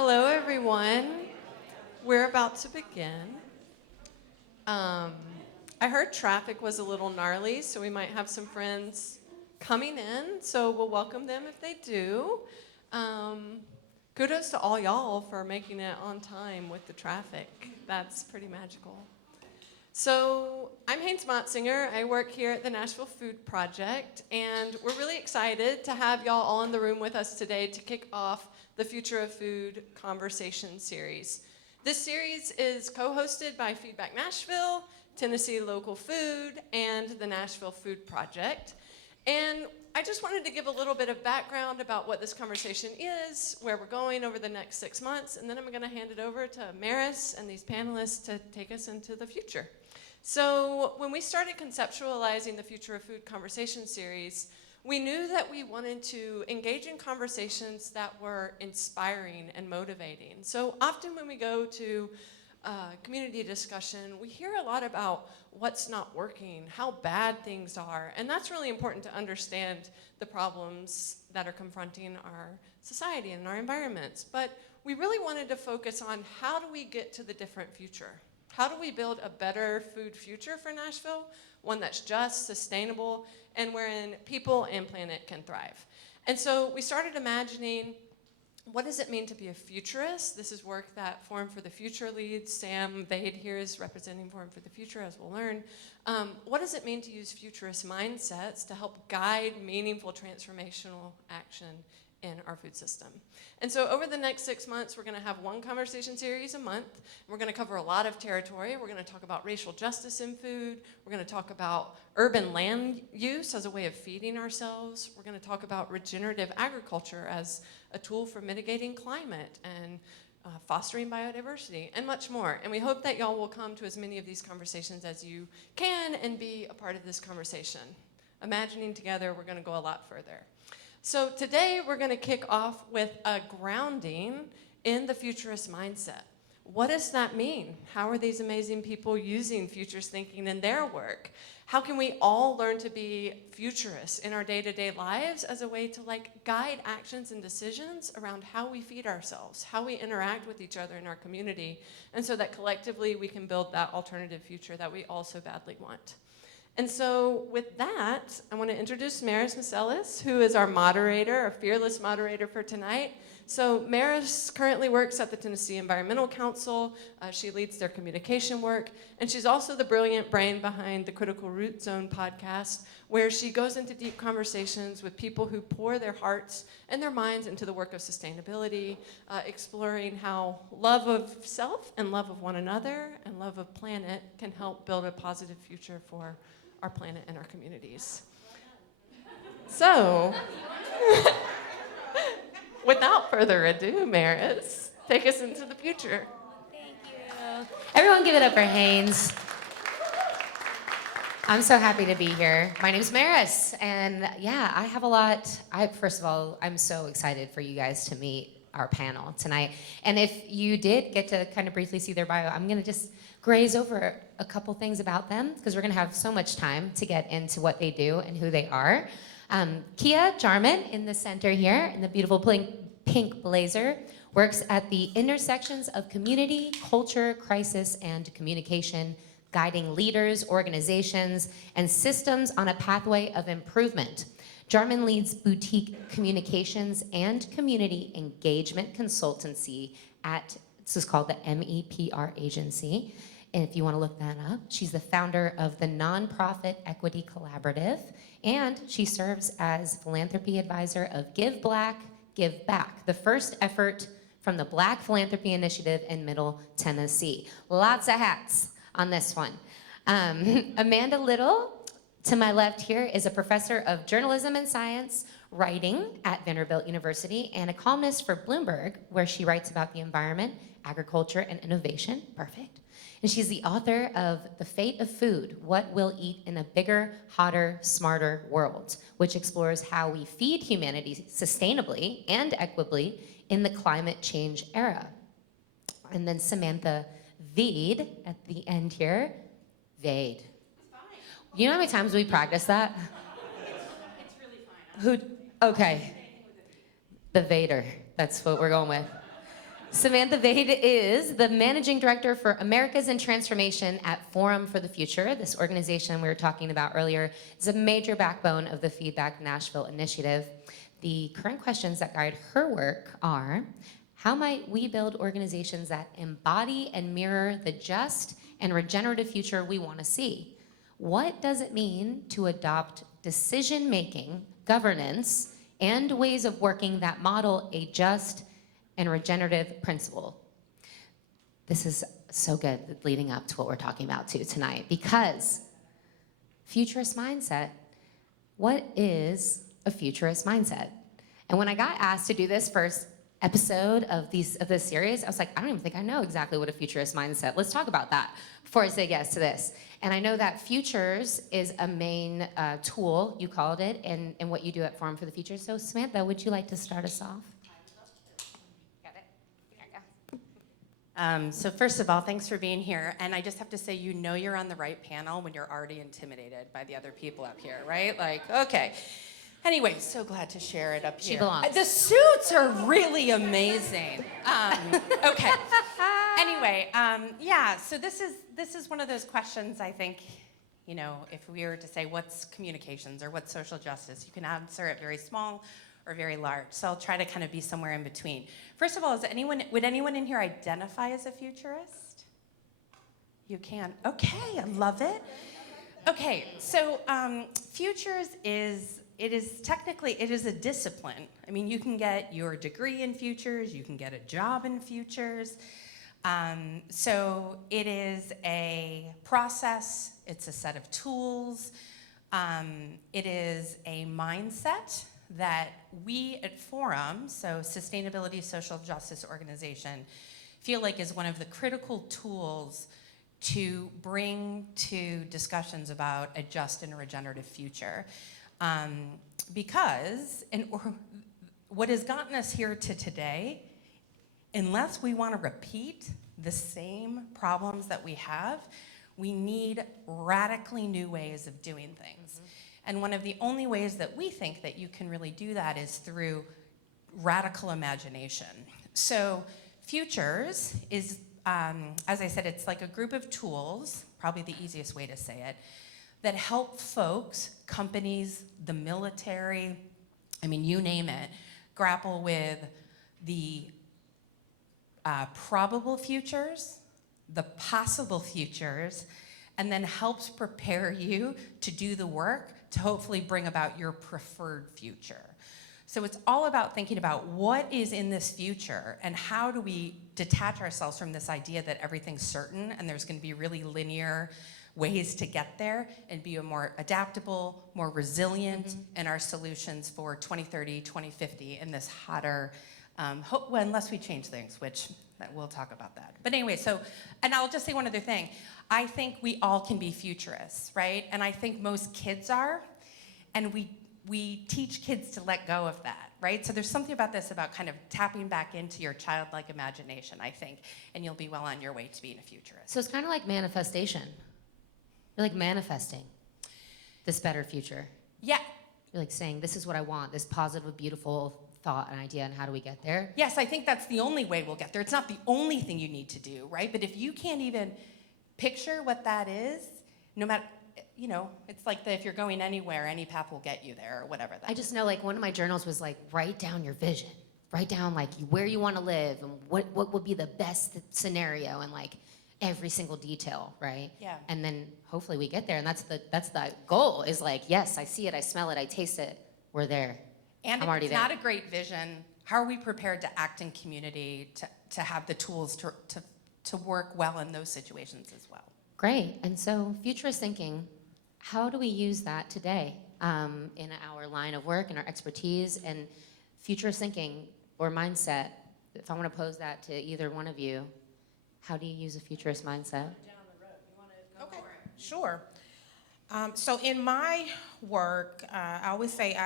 Hello, everyone. We're about to begin. I heard traffic was a little gnarly, so we might have some friends coming in, so we'll welcome them if they do. Kudos to all y'all for making it on time with the traffic. That's pretty magical. So I'm Haynes Motzinger. I work here at the Nashville Food Project, and we're really excited to have y'all all in the room with us today to kick off the Future of Food Conversation series. This series is co-hosted by Feedback Nashville, Tennessee Local Food, and the Nashville Food Project. And I just wanted to give a little bit of background about what this conversation is, where we're going over the next 6 months, and then I'm going to hand it over to Maris and these panelists to take us into the future. So when we started conceptualizing the Future of Food Conversation series, we knew that we wanted to engage in conversations that were inspiring and motivating. So often when we go to community discussion, we hear a lot about what's not working, how bad things are, and that's really important to understand the problems that are confronting our society and our environments. But we really wanted to focus on how do we get to the different future? How do we build a better food future for Nashville, one that's just, sustainable, and wherein people and planet can thrive? And so we started imagining, what does it mean to be a futurist? This is work that Forum for the Future leads. Sam Veide here is representing Forum for the Future, as we'll learn. What does it mean to use futurist mindsets to help guide meaningful transformational action in our food system? And so over the next 6 months, we're going to have one conversation series a month. We're going to cover a lot of territory. We're going to talk about racial justice in food. We're going to talk about urban land use as a way of feeding ourselves. We're going to talk about regenerative agriculture as a tool for mitigating climate and fostering biodiversity, and much more. And we hope that y'all will come to as many of these conversations as you can and be a part of this conversation. Imagining together, we're going to go a lot further. So today we're going to kick off with a grounding in the futurist mindset. What does that mean? How are these amazing people using futurist thinking in their work? How can we all learn to be futurists in our day-to-day lives as a way to guide actions and decisions around how we feed ourselves, how we interact with each other in our community, and so that collectively we can build that alternative future that we all so badly want. And so with that, I want to introduce Masellis, who is our moderator, our fearless moderator for tonight. So Maris currently works at the Tennessee Environmental Council. She leads their communication work, and she's also the brilliant brain behind the Critical Root Zone podcast, where she goes into deep conversations with people who pour their hearts and their minds into the work of sustainability, exploring how love of self and love of one another and love of planet can help build a positive future for our planet and our communities. So, without further ado, Maris, take us into the future. Thank you. Everyone give it up for Haynes. I'm so happy to be here. My name's Maris, and yeah, I have a lot. First of all, I'm so excited for you guys to meet our panel tonight. And if you did get to kind of briefly see their bio, I'm gonna just graze over a couple things about them, because we're gonna have so much time to get into what they do and who they are. Kia Jarmon in the center here, in the beautiful pink blazer, works at the intersections of community, culture, crisis, and communication, guiding leaders, organizations, and systems on a pathway of improvement. Jarmon leads boutique communications and community engagement consultancy this is called the MEPR agency. And if you want to look that up, she's the founder of the nonprofit Equity Collaborative, and she serves as philanthropy advisor of Give Black, Give Back, the first effort from the Black Philanthropy Initiative in Middle Tennessee. Lots of hats on this one. Amanda Little, to my left here, is a professor of journalism and science writing at Vanderbilt University and a columnist for Bloomberg, where she writes about the environment, agriculture, and innovation. Perfect. And she's the author of The Fate of Food, What We'll Eat in a Bigger, Hotter, Smarter World, which explores how we feed humanity sustainably and equitably in the climate change era. And then Samantha Veide at the end here. Veide. You know how many times we practice that? It's really fine. Okay. The Vader. That's what we're going with. Samantha Veide is the Managing Director for Americas in Transformation at Forum for the Future. This organization we were talking about earlier is a major backbone of the Feedback Nashville initiative. The current questions that guide her work are, how might we build organizations that embody and mirror the just and regenerative future we want to see? What does it mean to adopt decision-making, governance, and ways of working that model a just and regenerative principle? This is so good leading up to what we're talking about too tonight, because futurist mindset, what is a futurist mindset? And when I got asked to do this first episode of this series, I was like, I don't even think I know exactly what a futurist mindset. Let's talk about that before I say yes to this. And I know that futures is a main tool, you called it, in what you do at Forum for the Future. So Samantha, would you like to start us off? Got it. There you go. So first of all, thanks for being here. And I just have to say, you know you're on the right panel when you're already intimidated by the other people up here, right? Like, okay. Anyway, so glad to share it up here. She belongs. The suits are really amazing. Okay. Anyway, yeah, so this is one of those questions I think, you know, if we were to say what's communications or what's social justice, you can answer it very small or very large. So I'll try to kind of be somewhere in between. First of all, would anyone in here identify as a futurist? You can. Okay, I love it. Okay, so futures is a discipline. I mean, you can get your degree in futures, you can get a job in futures. So it is a process, it's a set of tools, it is a mindset that we at Forum, so Sustainability Social Justice Organization, feel like is one of the critical tools to bring to discussions about a just and regenerative future. Because what has gotten us here to today, unless we want to repeat the same problems that we have, we need radically new ways of doing things. Mm-hmm. And one of the only ways that we think that you can really do that is through radical imagination. So futures is, as I said, it's like a group of tools, probably the easiest way to say it, that help folks, companies, the military, I mean, you name it, grapple with the probable futures, the possible futures, and then helps prepare you to do the work to hopefully bring about your preferred future. So it's all about thinking about what is in this future and how do we detach ourselves from this idea that everything's certain and there's going to be really linear ways to get there and be a more adaptable, more resilient in our solutions for 2030, 2050 in this hotter, well, unless we change things, which we'll talk about that. But anyway, so, and I'll just say one other thing. I think we all can be futurists, right? And I think most kids are, and we teach kids to let go of that, right? So there's something about this about kind of tapping back into your childlike imagination, I think, and you'll be well on your way to being a futurist. So it's kind of like manifestation. You're like manifesting this better future. Yeah. You're like saying, this is what I want, this positive, beautiful thought and idea, and how do we get there? Yes, I think that's the only way we'll get there. It's not the only thing you need to do, right? But if you can't even picture what that is, no matter, you know, it's like if you're going anywhere, any path will get you there or whatever that I just know, like, one of my journals was like, write down your vision. Write down, like, where you want to live and what would be the best scenario and, like, every single detail, right? Yeah. And then hopefully we get there, and that's the goal is like, yes, I see it, I smell it, I taste it, we're there. And I'm if already it's there. not a great vision, how are we prepared to act in community, to have the tools to work well in those situations as well? Great. And so futurist thinking, how do we use that today in our line of work and our expertise and futurist thinking or mindset? If I want to pose that to either one of you, how do you use a futurist mindset? Okay, sure. So in my work, I always say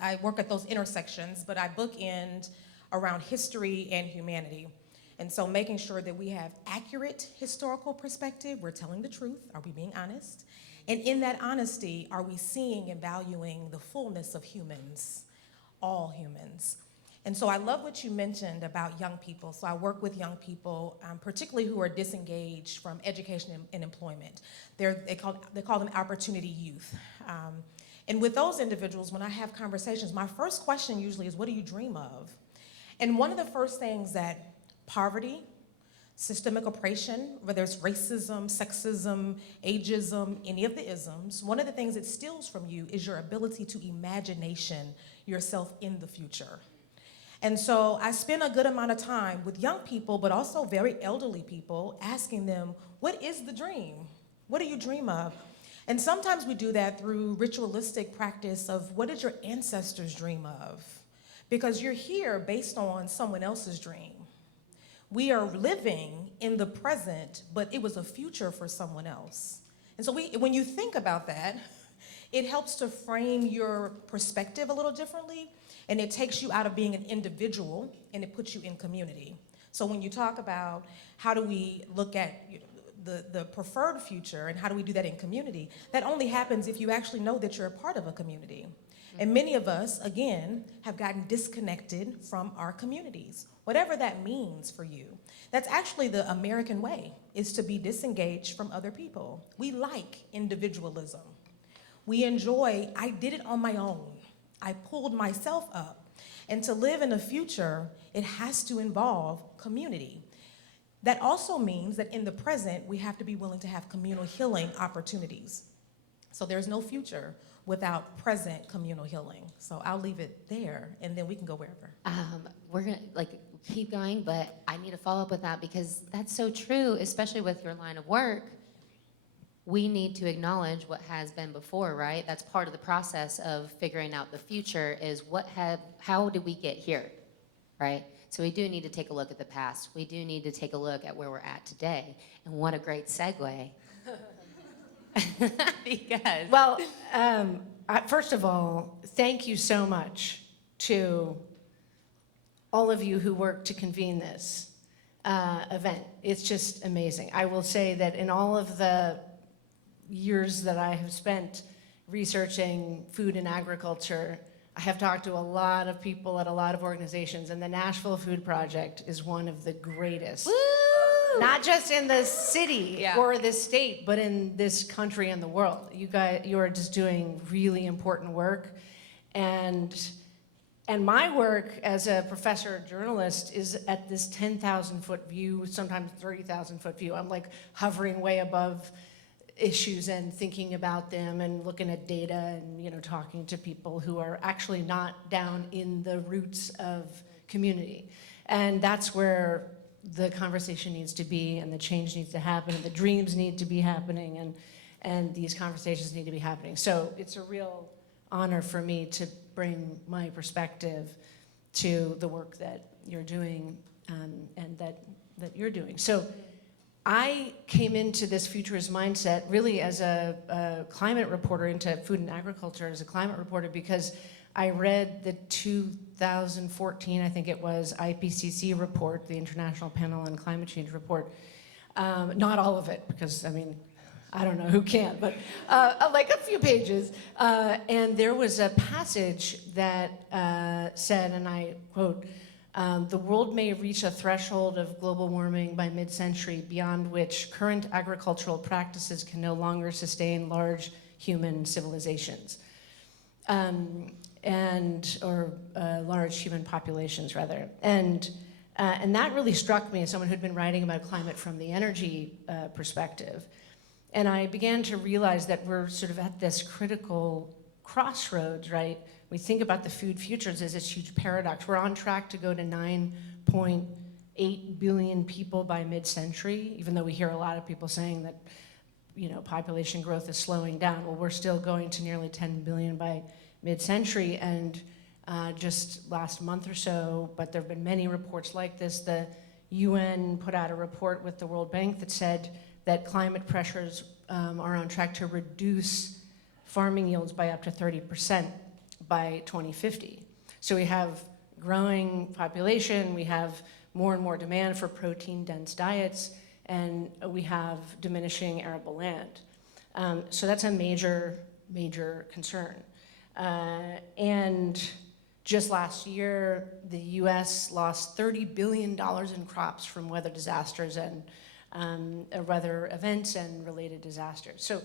I work at those intersections, but I bookend around history and humanity. And so making sure that we have accurate historical perspective, we're telling the truth, are we being honest? And in that honesty, are we seeing and valuing the fullness of humans, all humans? And so I love what you mentioned about young people. So I work with young people, particularly who are disengaged from education and employment. They call them opportunity youth. And with those individuals, when I have conversations, my first question usually is, what do you dream of? And one of the first things that poverty, systemic oppression, whether it's racism, sexism, ageism, any of the isms, one of the things it steals from you is your ability to imagination yourself in the future. And so I spend a good amount of time with young people, but also very elderly people, asking them, what is the dream? What do you dream of? And sometimes we do that through ritualistic practice of what did your ancestors dream of? Because you're here based on someone else's dream. We are living in the present, but it was a future for someone else. And so when you think about that, it helps to frame your perspective a little differently, and it takes you out of being an individual, and it puts you in community. So when you talk about how do we look at the preferred future and how do we do that in community, that only happens if you actually know that you're a part of a community. And many of us, again, have gotten disconnected from our communities, whatever that means for you. That's actually the American way, is to be disengaged from other people. We like individualism. We enjoy, I did it on my own. I pulled myself up. And to live in the future, it has to involve community. That also means that in the present, we have to be willing to have communal healing opportunities. So there's no future without present communal healing. So I'll leave it there, and then we can go wherever. We're gonna keep going, but I need to follow up with that because that's so true, especially with your line of work. We need to acknowledge what has been before, right? That's part of the process of figuring out the future is how did we get here, right? So we do need to take a look at the past. We do need to take a look at where we're at today. And what a great segue. Because. Well, first of all, thank you so much to all of you who worked to convene this event. It's just amazing. I will say that in all of the years that I have spent researching food and agriculture, I have talked to a lot of people at a lot of organizations, and the Nashville Food Project is one of the greatest. Woo! Not just in the city or the state, but in this country and the world. You are just doing really important work. And my work as a professor or journalist is at this 10,000 foot view, sometimes 30,000 foot view. I'm like hovering way above issues and thinking about them and looking at data and talking to people who are actually not down in the roots of community. And that's where the conversation needs to be, and the change needs to happen, and the dreams need to be happening, and these conversations need to be happening. So it's a real honor for me to bring my perspective to the work that you're doing and that you're doing. So I came into this futurist mindset really as a climate reporter, into food and agriculture as a climate reporter, because I read the 2014, I think it was, IPCC report, the International Panel on Climate Change report. Not all of it, because, I don't know who can, but like a few pages. And there was a passage that said, and I quote, the world may reach a threshold of global warming by mid-century beyond which current agricultural practices can no longer sustain large human civilizations. Or large human populations, rather. And that really struck me as someone who'd been writing about climate from the energy perspective. And I began to realize that we're sort of at this critical crossroads, right? We think about the food futures as this huge paradox. We're on track to go to 9.8 billion people by mid-century, even though we hear a lot of people saying that, population growth is slowing down. Well, we're still going to nearly 10 billion by mid-century, and just last month or so, but there have been many reports like this, the UN put out a report with the World Bank that said that climate pressures are on track to reduce farming yields by up to 30% by 2050. So we have growing population, we have more and more demand for protein-dense diets, and we have diminishing arable land. So that's a major, major concern. And Just last year, the US lost $30 billion in crops from weather disasters and weather events and related disasters. So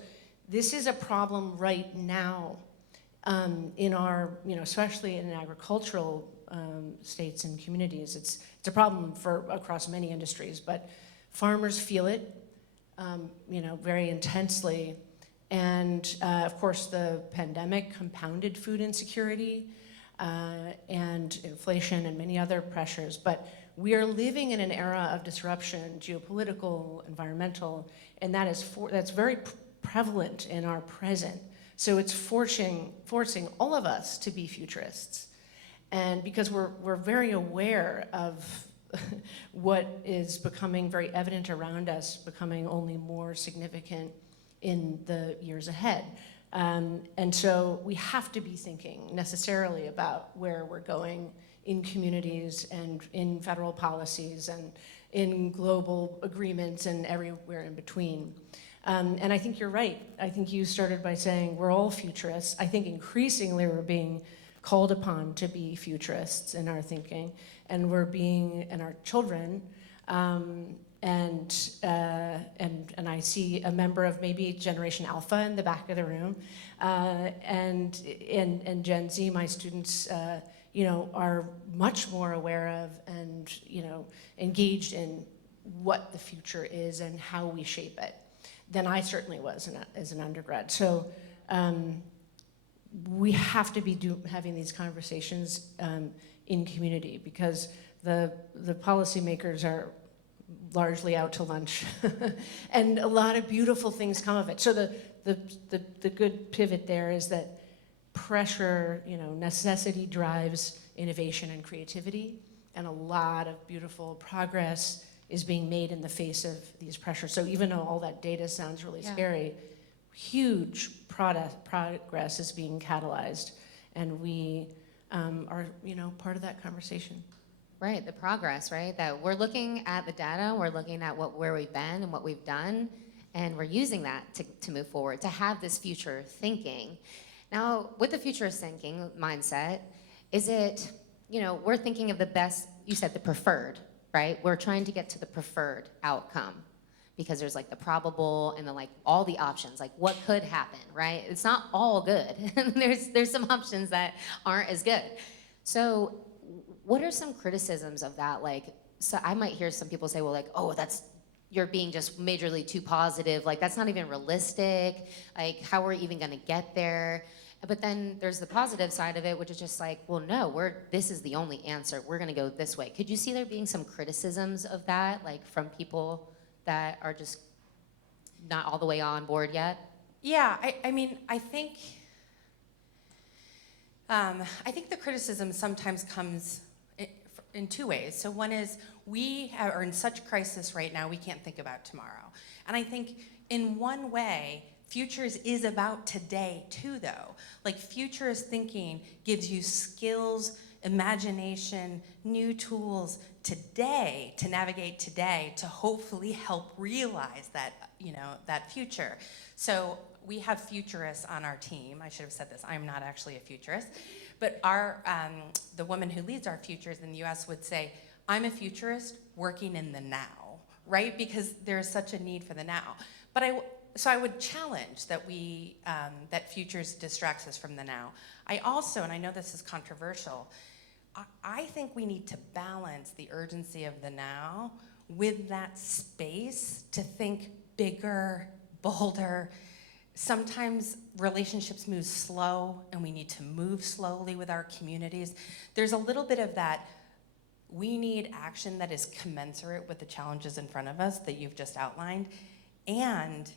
this is a problem right now in our, especially in agricultural states and communities. It's a problem across many industries, but farmers feel it, very intensely. And of course, the pandemic compounded food insecurity and inflation and many other pressures. But we are living in an era of disruption, geopolitical, environmental, and that's very prevalent in our present. So it's forcing all of us to be futurists. And because we're very aware of what is becoming very evident around us, becoming only more significant in the years ahead. And so we have to be thinking necessarily about where we're going in communities and in federal policies and in global agreements and everywhere in between. And I think you're right. I think you started by saying we're all futurists. I think increasingly we're being called upon to be futurists in our thinking, and and our children. And I see a member of maybe Generation Alpha in the back of the room, and Gen Z. My students, are much more aware of and engaged in what the future is and how we shape it than I certainly was as an undergrad. So we have to be having these conversations in community, because the policymakers are largely out to lunch, and a lot of beautiful things come of it. So the good pivot there is that pressure, necessity drives innovation and creativity, and a lot of beautiful progress is being made in the face of these pressures. So even though all that data sounds really scary, huge progress is being catalyzed, and we are, part of that conversation. Right, the progress, right? That we're looking at the data, we're looking at where we've been and what we've done, and we're using that to move forward, to have this future thinking. Now, with the futurist thinking mindset, is it, we're thinking of the best, you said the preferred, right? We're trying to get to the preferred outcome, because there's like the probable and then like all the options, like what could happen, right? It's not all good. there's some options that aren't as good. So what are some criticisms of that? Like, so I might hear some people say, well, like, oh, you're being just majorly too positive. Like, that's not even realistic. Like, how are we even gonna get there? But then there's the positive side of it, which is just like, well, no, this is the only answer. We're gonna go this way. Could you see there being some criticisms of that, like from people that are just not all the way on board yet? Yeah, I think the criticism sometimes comes in two ways. So one is, we are in such crisis right now, we can't think about tomorrow. And I think in one way, futures is about today too, though. Like, futurist thinking gives you skills, imagination, new tools today to navigate today, to hopefully help realize that, that future. So we have futurists on our team. I should have said this, I'm not actually a futurist. But the woman who leads our futures in the US would say, I'm a futurist working in the now, right? Because there's such a need for the now. But so I would challenge that that futures distracts us from the now. I also, and I know this is controversial, I think we need to balance the urgency of the now with that space to think bigger, bolder. Sometimes relationships move slow, and we need to move slowly with our communities. There's a little bit of that, we need action that is commensurate with the challenges in front of us that you've just outlined, and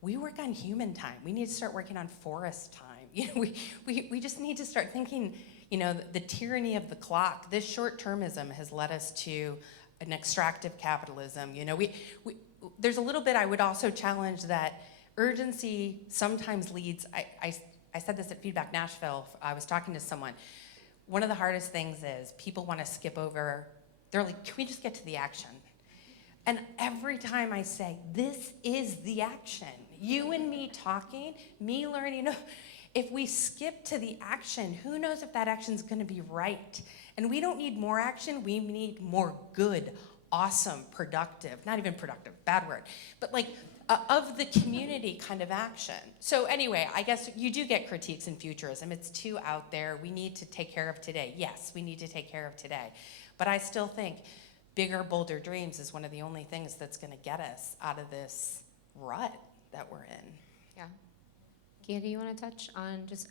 we work on human time. We need to start working on forest time. We just need to start thinking, the tyranny of the clock. This short-termism has led us to an extractive capitalism. There's a little bit, I would also challenge that urgency sometimes leads, I said this at Feedback Nashville, I was talking to someone. One of the hardest things is people want to skip over, they're like, can we just get to the action? And every time I say, this is the action, you and me talking, me learning, If we skip to the action, who knows if that action's gonna be right? And we don't need more action, we need more good, awesome, productive, not even productive, bad word, but like of the community kind of action. So anyway, I guess you do get critiques in futurism. It's too out there. We need to take care of today. Yes, we need to take care of today. But I still think bigger, bolder dreams is one of the only things that's gonna get us out of this rut that we're in. Yeah. Kia, do you want to touch on just,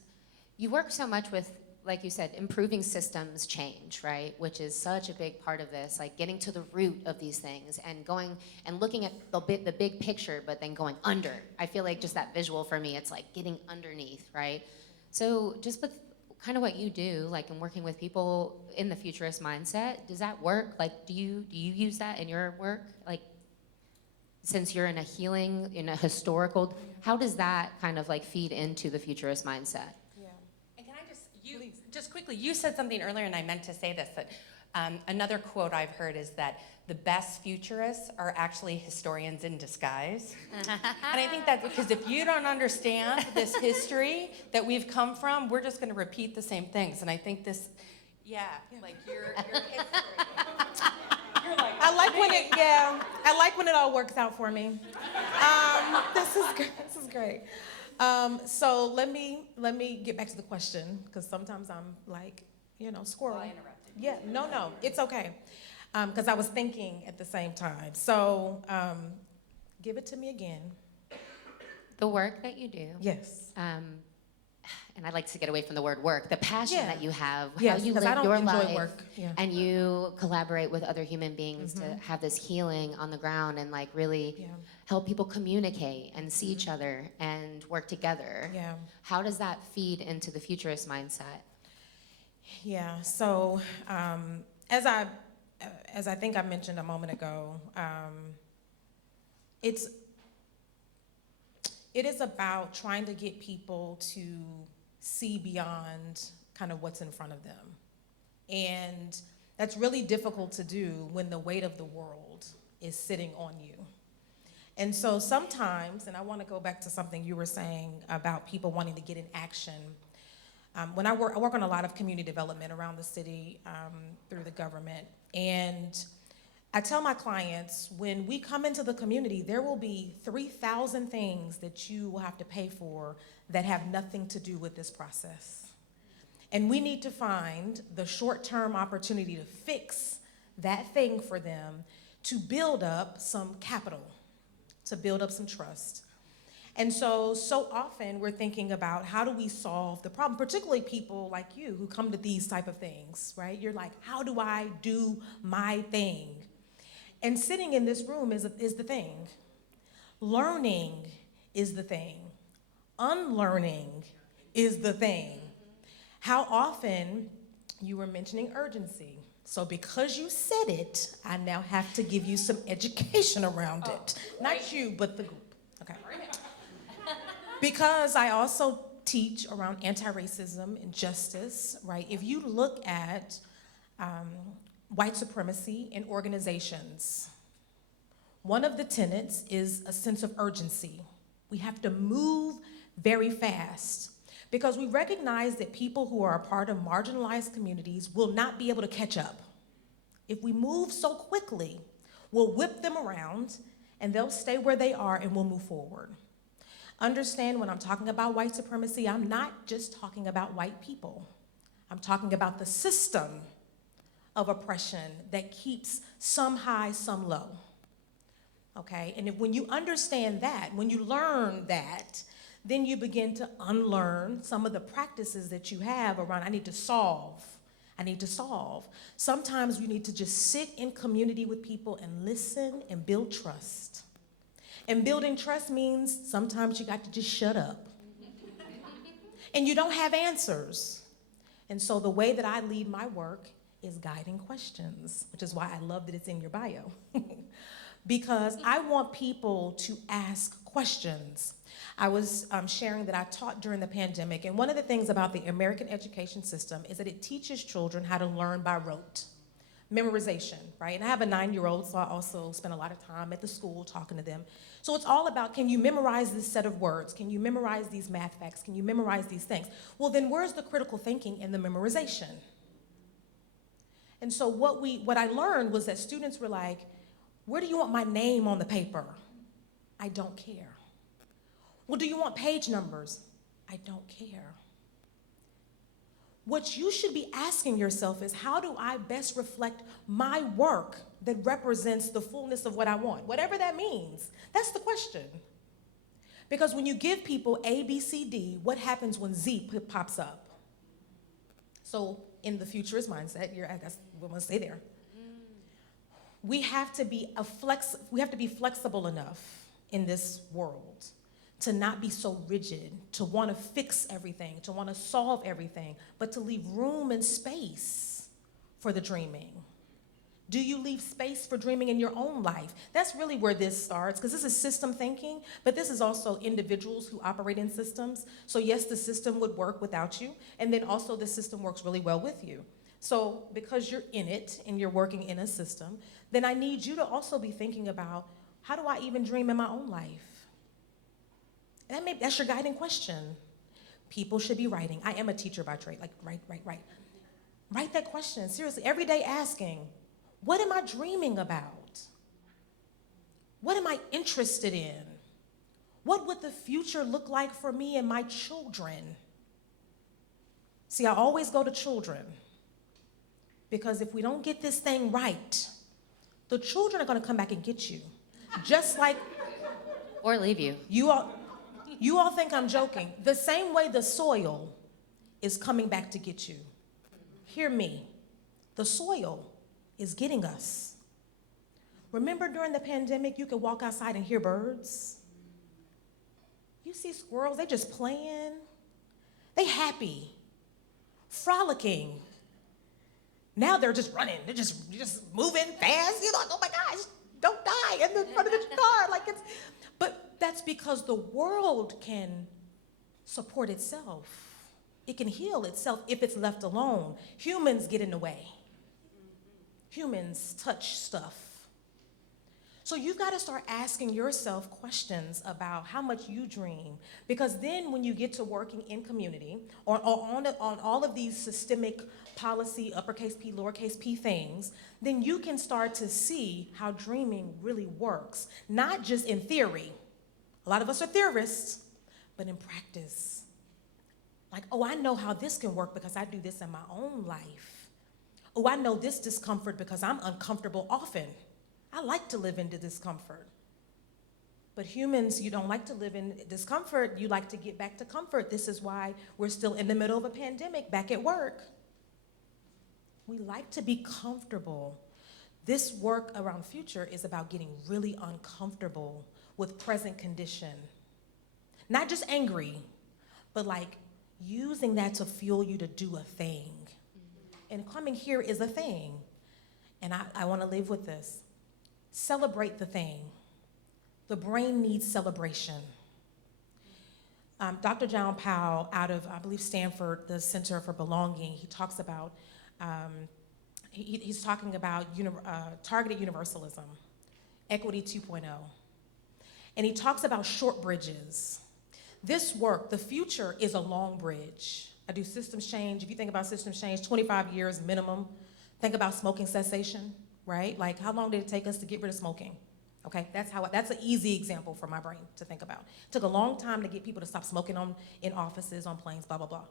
you work so much with, like you said, improving systems change, right? Which is such a big part of this, like getting to the root of these things and going and looking at the big picture, but then going under. I feel like just that visual for me, it's like getting underneath, right? So just with kind of what you do, like in working with people in the futurist mindset, does that work? Like, do you use that in your work? Like, since you're in a healing, in a historical, how does that kind of like feed into the futurist mindset? And can I just quickly, you said something earlier, and I meant to say this, that another quote I've heard is that the best futurists are actually historians in disguise. And I think that's because if you don't understand this history that we've come from, we're just gonna repeat the same things. And I think this, like your history. I like when it all works out for me. This is great. So let me get back to the question, because sometimes I'm like, squirrel. Well, I interrupted. Yeah, no, it's okay. Because I was thinking at the same time. So give it to me again. The work that you do. Yes. And I'd like to get away from the word work, the passion that you have, Yes, how you 'cause I live don't your enjoy life, work. Yeah. and you collaborate with other human beings to have this healing on the ground and like really help people communicate and see each other and work together. Yeah. How does that feed into the futurist mindset? Yeah. So as I think I mentioned a moment ago, it is about trying to get people to see beyond kind of what's in front of them. And that's really difficult to do when the weight of the world is sitting on you. And so sometimes, and I want to go back to something you were saying about people wanting to get in action. When I work on a lot of community development around the city through the government. And I tell my clients, when we come into the community, there will be 3,000 things that you will have to pay for that have nothing to do with this process. And we need to find the short-term opportunity to fix that thing for them, to build up some capital, to build up some trust. And so often we're thinking about how do we solve the problem, particularly people like you who come to these type of things, right? You're like, how do I do my thing? And sitting in this room is the thing. Learning is the thing. Unlearning is the thing. How often, you were mentioning urgency. So because you said it, I now have to give you some education around it. Not you, but the group. Okay. Because I also teach around anti-racism and justice, right? If you look at white supremacy in organizations, one of the tenets is a sense of urgency. We have to move very fast because we recognize that people who are a part of marginalized communities will not be able to catch up. If we move so quickly, we'll whip them around and they'll stay where they are and we'll move forward. Understand when I'm talking about white supremacy, I'm not just talking about white people. I'm talking about the system of oppression that keeps some high, some low. Okay, and when you understand that, when you learn that, then you begin to unlearn some of the practices that you have around, I need to solve. Sometimes you need to just sit in community with people and listen and build trust. And building trust means sometimes you got to just shut up. And you don't have answers. And so the way that I lead my work is guiding questions, which is why I love that it's in your bio. Because I want people to ask questions. I was sharing that I taught during the pandemic, and one of the things about the American education system is that it teaches children how to learn by rote. Memorization, right? And I have a 9-year-old, so I also spend a lot of time at the school talking to them. So it's all about, can you memorize this set of words? Can you memorize these math facts? Can you memorize these things? Well, then where's the critical thinking and the memorization? And so what I learned was that students were like, where do you want my name on the paper? I don't care. Well, do you want page numbers? I don't care. What you should be asking yourself is, how do I best reflect my work that represents the fullness of what I want? Whatever that means, that's the question. Because when you give people A, B, C, D, what happens when Z pops up? So in the futurist mindset, I guess we want to stay there. We have to be flexible enough in this world to not be so rigid, to want to fix everything, to want to solve everything, but to leave room and space for the dreaming. Do you leave space for dreaming in your own life? That's really where this starts, because this is system thinking, but this is also individuals who operate in systems. So yes, the system would work without you, and then also the system works really well with you. So because you're in it and you're working in a system, then I need you to also be thinking about, how do I even dream in my own life? And that's your guiding question. People should be writing. I am a teacher by trade, like write. Write that question, seriously, every day asking, what am I dreaming about? What am I interested in? What would the future look like for me and my children? See, I always go to children, because if we don't get this thing right, the children are gonna come back and get you. Just like, Or leave you. You all think I'm joking. The same way the soil is coming back to get you. Hear me. The soil is getting us. Remember during the pandemic, you could walk outside and hear birds? You see squirrels, they just playing. They happy, frolicking. Now they're just running. They're just moving fast. You're like, oh my gosh, don't die in the front of the car. But that's because the world can support itself. It can heal itself if it's left alone. Humans get in the way. Humans touch stuff. So you've got to start asking yourself questions about how much you dream, because then when you get to working in community or on all of these systemic policy, uppercase P, lowercase p things, then you can start to see how dreaming really works, not just in theory. A lot of us are theorists, but in practice. Like, oh, I know how this can work because I do this in my own life. Oh, I know this discomfort because I'm uncomfortable often. I like to live into discomfort. But humans, you don't like to live in discomfort. You like to get back to comfort. This is why we're still in the middle of a pandemic back at work. We like to be comfortable. This work around future is about getting really uncomfortable with present condition. Not just angry, but like using that to fuel you to do a thing. And coming here is a thing. And I want to live with this. Celebrate the thing. The brain needs celebration. Dr. John Powell out of, I believe, Stanford, the Center for Belonging, he talks about, he's talking about targeted universalism, equity 2.0. And he talks about short bridges. This work, the future, is a long bridge. I do systems change. If you think about systems change, 25 years minimum. Think about smoking cessation, right? Like, how long did it take us to get rid of smoking? Okay, that's an easy example for my brain to think about. It took a long time to get people to stop smoking in offices, on planes, blah, blah, blah.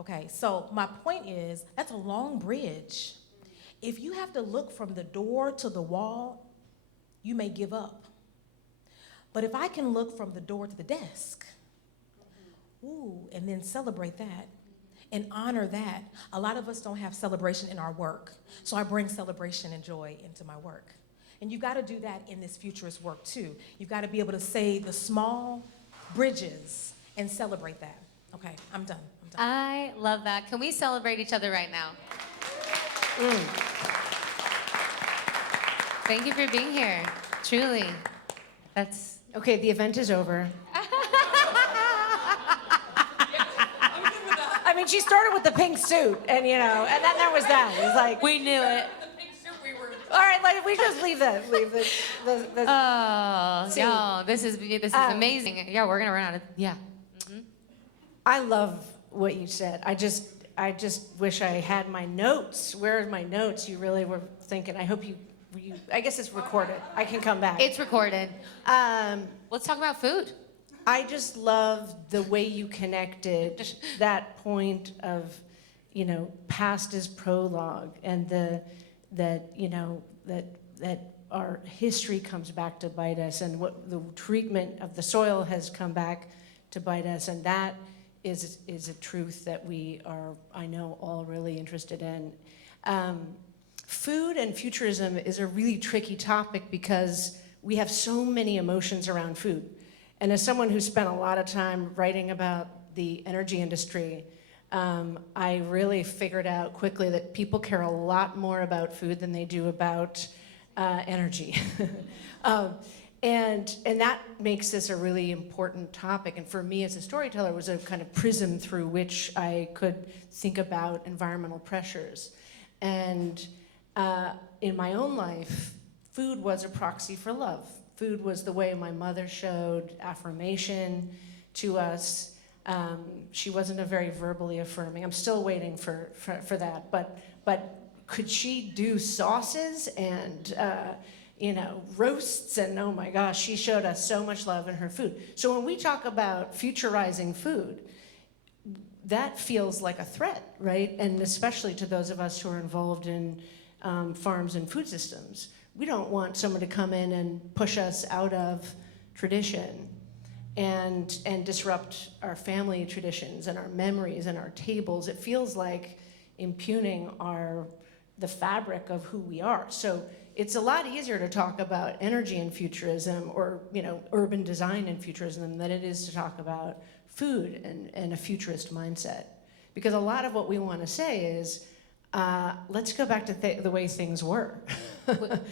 Okay, so my point is, that's a long bridge. If you have to look from the door to the wall, you may give up. But if I can look from the door to the desk, and then celebrate that and honor that. A lot of us don't have celebration in our work, so I bring celebration and joy into my work. And you've got to do that in this futurist work too. You've got to be able to say the small bridges and celebrate that. Okay, I'm done. I love that. Can we celebrate each other right now? Thank you for being here. Truly. That's Okay, the event is over. I mean, she started with the pink suit, and and then there was that. It was like, we knew it. All right, we just leave the Oh, See, no, this is amazing. Yeah, we're gonna run out of, yeah. I love what you said. I just wish I had my notes. Where are my notes? You really were thinking. I hope you I guess it's recorded. I can come back. It's recorded. Let's talk about food. I just love the way you connected that point of, past is prologue, and that our history comes back to bite us, and what the treatment of the soil has come back to bite us, and that is a truth that we are, I know, all really interested in. Food and futurism is a really tricky topic because we have so many emotions around food. And as someone who spent a lot of time writing about the energy industry, I really figured out quickly that people care a lot more about food than they do about energy. And that makes this a really important topic. And for me as a storyteller, it was a kind of prism through which I could think about environmental pressures. And in my own life, food was a proxy for love. Food was the way my mother showed affirmation to us. She wasn't a very verbally affirming. I'm still waiting for that. But could she do sauces and roasts, and oh my gosh, she showed us so much love in her food. So when we talk about futurizing food, that feels like a threat, right? And especially to those of us who are involved in farms and food systems. We don't want someone to come in and push us out of tradition and disrupt our family traditions and our memories and our tables. It feels like impugning the fabric of who we are. So it's a lot easier to talk about energy and futurism, or urban design and futurism, than it is to talk about food and a futurist mindset. Because a lot of what we want to say is, let's go back to the way things were.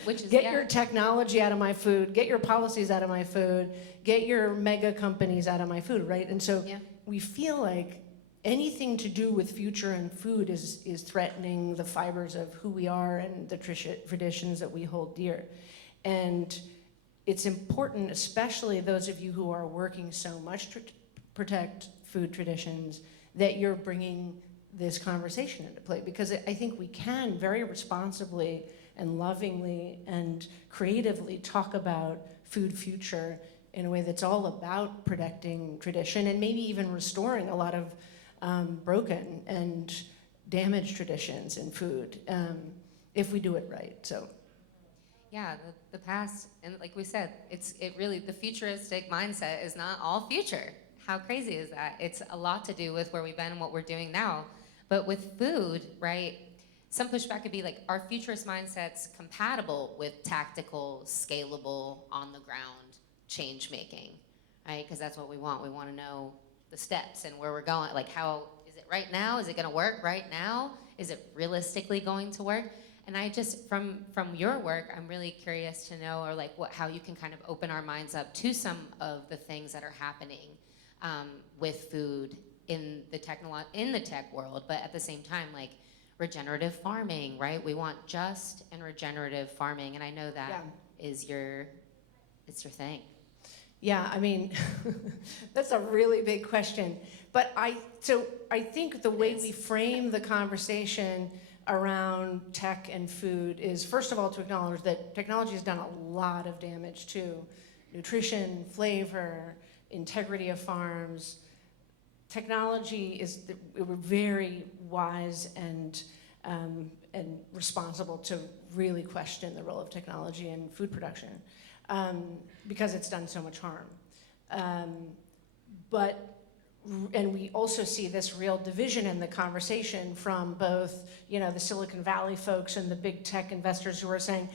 Which is, get your technology out of my food, get your policies out of my food, get your mega companies out of my food, right? And so we feel like anything to do with future and food is threatening the fibers of who we are and the traditions that we hold dear. And it's important, especially those of you who are working so much to protect food traditions, that you're bringing this conversation into play, because I think we can very responsibly and lovingly and creatively talk about food future in a way that's all about protecting tradition and maybe even restoring a lot of broken and damaged traditions in food, if we do it right. So yeah, the past, and like we said, the futuristic mindset is not all future. How crazy is that? It's a lot to do with where we've been and what we're doing now. But with food, right, some pushback could be like, are futurist mindsets compatible with tactical, scalable, on-the-ground change making, right? Because that's what we want. We want to know the steps and where we're going. Like, how is it right now? Is it going to work right now? Is it realistically going to work? And I just, from your work, I'm really curious to know, or like how you can kind of open our minds up to some of the things that are happening with food in the tech world, but at the same time, like regenerative farming, right? We want just and regenerative farming, and I know that it's your thing. Yeah, I mean, that's a really big question. But I think the way we frame the conversation around tech and food is, first of all, to acknowledge that technology has done a lot of damage to nutrition, flavor, integrity of farms. Technology we're very wise and responsible to really question the role of technology in food production, because it's done so much harm. And we also see this real division in the conversation from both, the Silicon Valley folks and the big tech investors who are saying,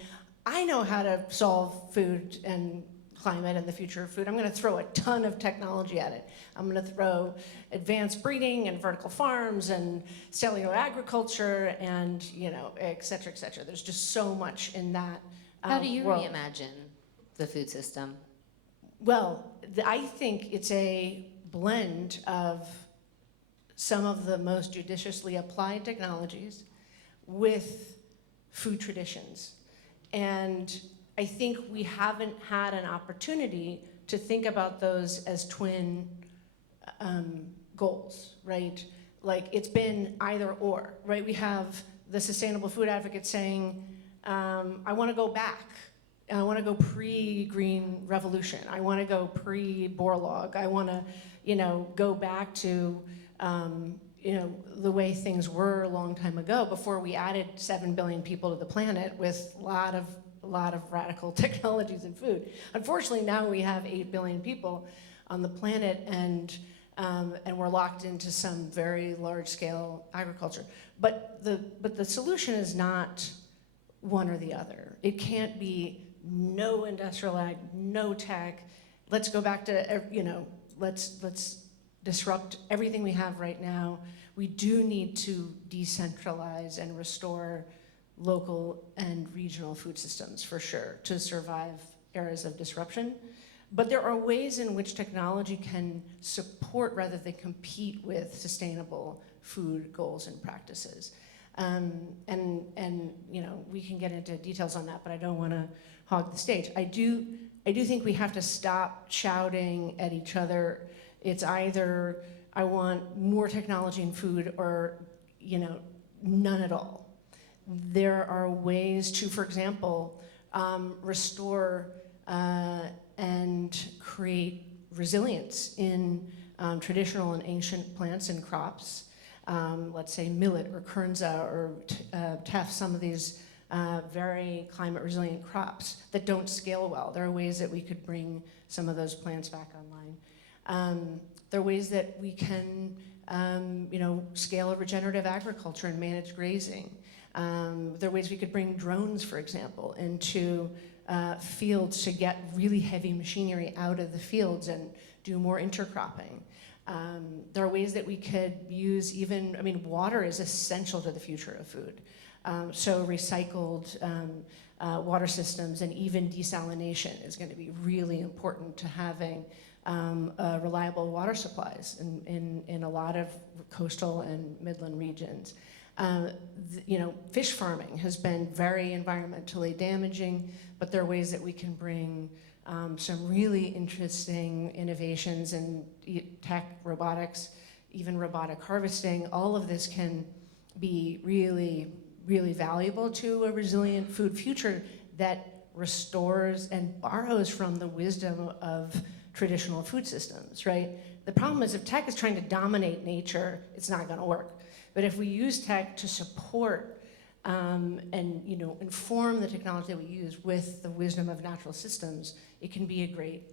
I know how to solve food and climate and the future of food. I'm going to throw a ton of technology at it. I'm going to throw advanced breeding and vertical farms and cellular agriculture and, et cetera, et cetera. There's just so much in that How do you world. reimagine the food system? Well, I think it's a blend of some of the most judiciously applied technologies with food traditions. And I think we haven't had an opportunity to think about those as twin goals, right? Like it's been either or, right? We have the sustainable food advocates saying, I want to go back. I want to go pre-green revolution. I want to go pre-Borlaug. I want to, go back to, the way things were a long time ago before we added 7 billion people to the planet with a lot of radical technologies in food. Unfortunately, now we have 8 billion people on the planet, and we're locked into some very large-scale agriculture. But the solution is not one or the other. It can't be no industrial ag, no tech. Let's go back to let's disrupt everything we have right now. We do need to decentralize and restore local and regional food systems for sure to survive eras of disruption. But there are ways in which technology can support rather than compete with sustainable food goals and practices. And we can get into details on that, but I don't want to hog the stage. I do think we have to stop shouting at each other. It's either I want more technology in food or, none at all. There are ways to, for example, restore and create resilience in traditional and ancient plants and crops. Let's say millet or kernza or teff, some of these very climate resilient crops that don't scale well. There are ways that we could bring some of those plants back online. There are ways that we can scale a regenerative agriculture and manage grazing. There are ways we could bring drones, for example, into fields to get really heavy machinery out of the fields and do more intercropping. There are ways that we could use water is essential to the future of food. So recycled water systems and even desalination is going to be really important to having reliable water supplies in a lot of coastal and midland regions. Fish farming has been very environmentally damaging, but there are ways that we can bring some really interesting innovations in tech, robotics, even robotic harvesting. All of this can be really, really valuable to a resilient food future that restores and borrows from the wisdom of traditional food systems, right? The problem is if tech is trying to dominate nature, it's not going to work. But if we use tech to support and inform the technology that we use with the wisdom of natural systems, it can be a great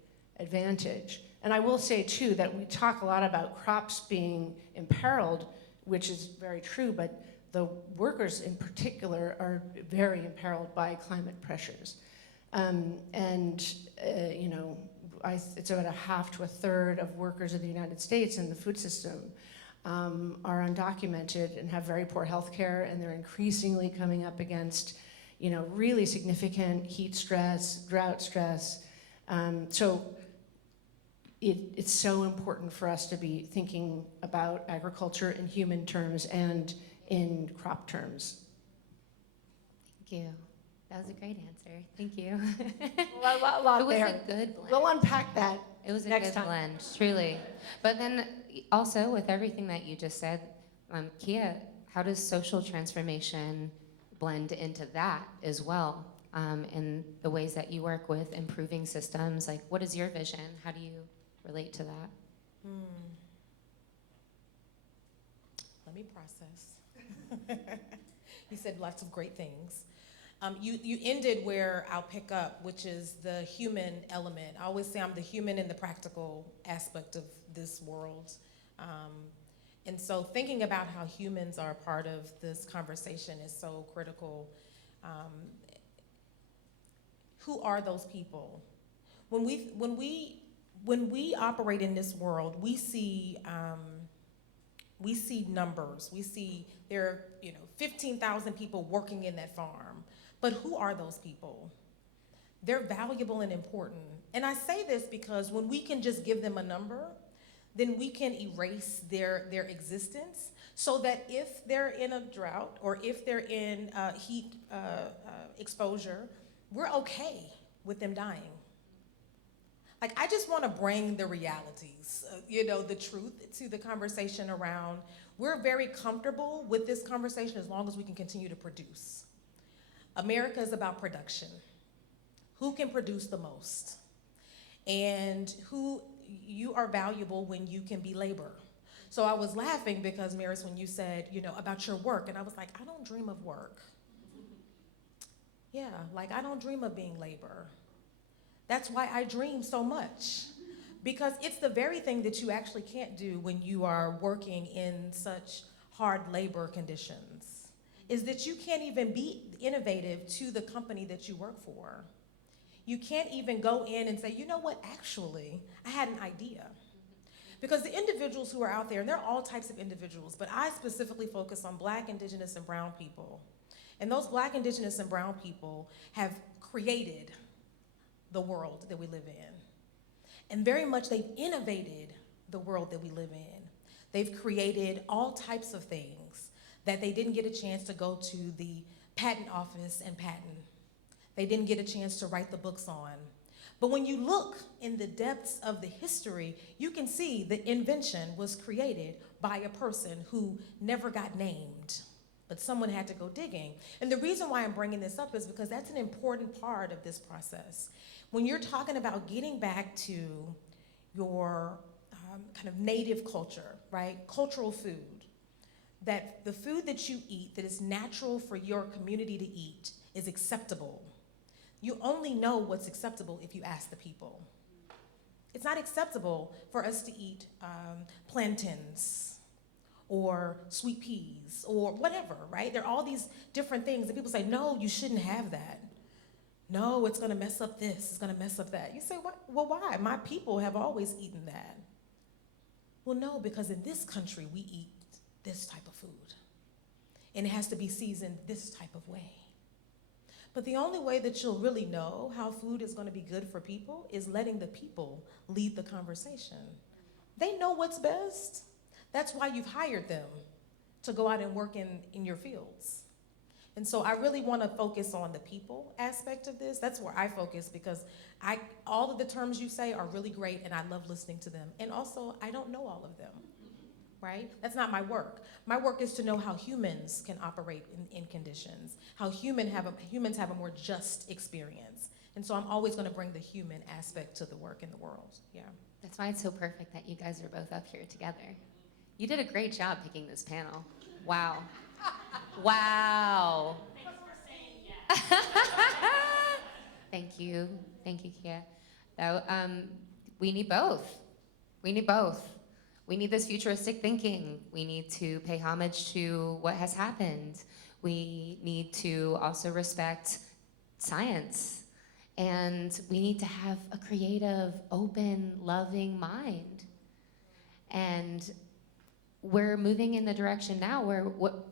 advantage. And I will say too that we talk a lot about crops being imperiled, which is very true, but the workers in particular are very imperiled by climate pressures. It's about a half to a third of workers in the United States in the food system are undocumented and have very poor health care, and they're increasingly coming up against, really significant heat stress, drought stress. So it's so important for us to be thinking about agriculture in human terms and in crop terms. Thank you. That was a great answer. Thank you. A lot it was there. A good blend. We'll unpack that. It was a next good time. blend, truly. But then also with everything that you just said, Kia, how does social transformation blend into that as well? In the ways that you work with improving systems, like what is your vision? How do you relate to that? Let me process. You said lots of great things. You ended where I'll pick up, which is the human element. I always say I'm the human in the practical aspect of this world. And so thinking about how humans are a part of this conversation is so critical. Who are those people? When we operate in this world, we see numbers. We see there are 15,000 people working in that farm. But who are those people? They're valuable and important. And I say this because when we can just give them a number, then we can erase their existence so that if they're in a drought or if they're in heat exposure, we're okay with them dying. Like, I just want to bring the realities, the truth to the conversation around. We're very comfortable with this conversation as long as we can continue to produce. America is about production. Who can produce the most? And you are valuable when you can be labor. So I was laughing because, Maris, when you said, about your work, and I was like, I don't dream of work. Yeah, like I don't dream of being labor. That's why I dream so much. Because it's the very thing that you actually can't do when you are working in such hard labor conditions, is that you can't even be innovative to the company that you work for. You can't even go in and say, you know what, actually, I had an idea. Because the individuals who are out there, and there are all types of individuals, but I specifically focus on Black, Indigenous, and brown people. And those Black, Indigenous, and brown people have created the world that we live in. And very much they've innovated the world that we live in. They've created all types of things that they didn't get a chance to go to the patent office and patent. They didn't get a chance to write the books on. But when you look in the depths of the history, you can see the invention was created by a person who never got named, but someone had to go digging. And the reason why I'm bringing this up is because that's an important part of this process. When you're talking about getting back to your kind of native culture, right? Cultural food, that the food that you eat that is natural for your community to eat is acceptable. You only know what's acceptable if you ask the people. It's not acceptable for us to eat plantains or sweet peas or whatever, right? There are all these different things that people say, no, you shouldn't have that. No, it's gonna mess up this, it's gonna mess up that. You say, what? Well, why? My people have always eaten that. Well, no, because in this country, we eat this type of food. And it has to be seasoned this type of way. But the only way that you'll really know how food is gonna be good for people is letting the people lead the conversation. They know what's best. That's why you've hired them to go out and work in your fields. And so I really want to focus on the people aspect of this. That's where I focus because all of the terms you say are really great and I love listening to them. And also, I don't know all of them, right? That's not my work. My work is to know how humans can operate in conditions, how humans have a more just experience. And so I'm always going to bring the human aspect to the work in the world, yeah. That's why it's so perfect that you guys are both up here together. You did a great job picking this panel. Wow. Wow. Thanks for saying yes. Thank you, Kia. So, we need both. We need this futuristic thinking. We need to pay homage to what has happened. We need to also respect science. And we need to have a creative, open, loving mind. And we're moving in the direction now where what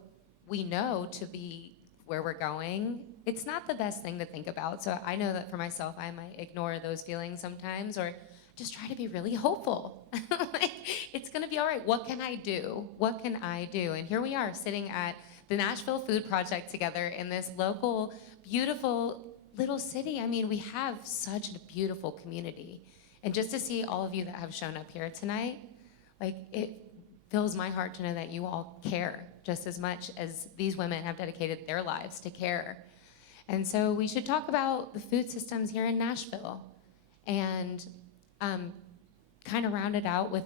we know to be where we're going, it's not the best thing to think about. So I know that for myself, I might ignore those feelings sometimes or just try to be really hopeful. Like, it's gonna be all right. What can I do? What can I do? And here we are sitting at the Nashville Food Project together in this local, beautiful little city. I mean, we have such a beautiful community. And just to see all of you that have shown up here tonight, like, it fills my heart to know that you all care just as much as these women have dedicated their lives to care. And so we should talk about the food systems here in Nashville and kind of round it out with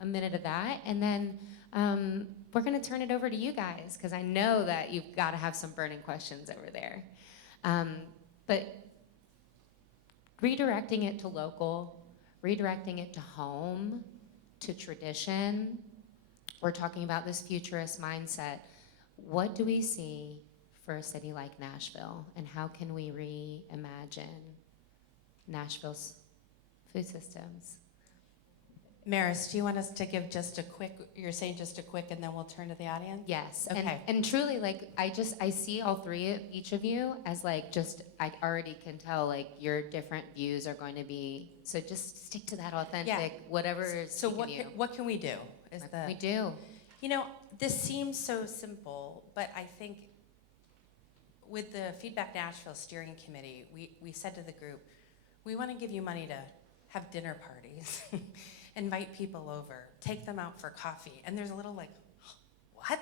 a minute of that. And then we're gonna turn it over to you guys because I know that you've gotta have some burning questions over there. But redirecting it to local, redirecting it to home, to tradition. We're talking about this futurist mindset. What do we see for a city like Nashville, and how can we reimagine Nashville's food systems? Maris, do you want us to give just a quick, you're saying just a quick, and then we'll turn to the audience? Yes, Okay. and truly, like, I see all three of each of you as like, just, I already can tell, like, your different views are going to be, so just stick to that authentic, whatever is So speaking what you. can we do? What can we do? You know, this seems so simple, but I think with the Feedback Nashville steering committee, we said to the group, we want to give you money to have dinner parties, invite people over, take them out for coffee. And there's a little like, what?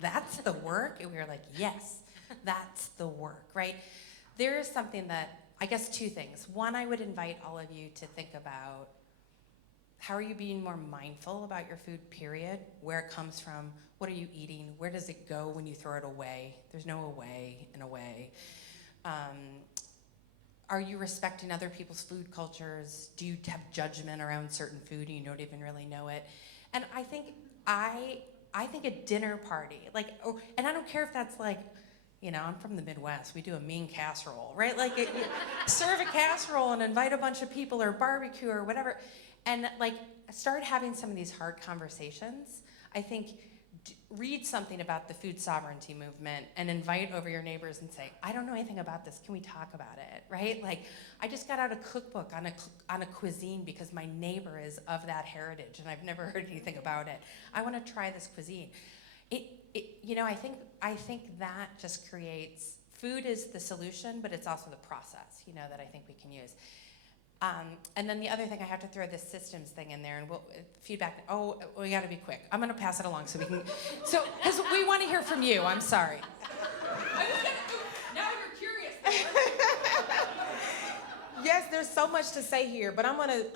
That's the work? And we were like, yes, that's the work, right? There is something that, I guess two things. One, I would invite all of you to think about how are you being more mindful about your food, period? Where it comes from, what are you eating? Where does it go when you throw it away? There's no away and away. Are you respecting other people's food cultures? Do you have judgment around certain food and you don't even really know it? And I think a dinner party, and I don't care if that's like, I'm from the Midwest. We do a mean casserole, right? Like, serve a casserole and invite a bunch of people, or barbecue or whatever, and start having some of these hard conversations. I think read something about the food sovereignty movement and invite over your neighbors and say, I don't know anything about this. Can we talk about it, right? Like, I just got out a cookbook on a cuisine because my neighbor is of that heritage and I've never heard anything about it. I want to try this cuisine. I think that just creates, food is the solution, but it's also the process, that I think we can use. And then the other thing, I have to throw this systems thing in there, and feedback. Oh, we got to be quick. I'm going to pass it along so we can. So, because we want to hear from you. I'm sorry. Now you're curious. Yes, there's so much to say here, but I'm going to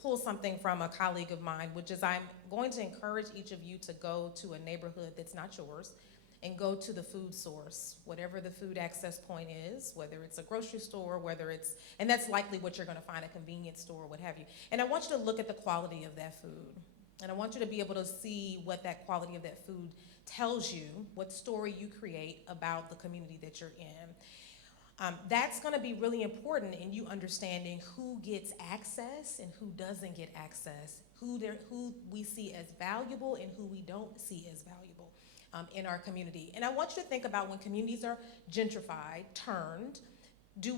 pull something from a colleague of mine, which is I'm going to encourage each of you to go to a neighborhood that's not yours and go to the food source, whatever the food access point is, whether it's a grocery store, and that's likely what you're gonna find, a convenience store, what have you. And I want you to look at the quality of that food. And I want you to be able to see what that quality of that food tells you, what story you create about the community that you're in. That's gonna be really important in you understanding who gets access and who doesn't get access, who we see as valuable and who we don't see as valuable in our community. And I want you to think about when communities are gentrified, turned, do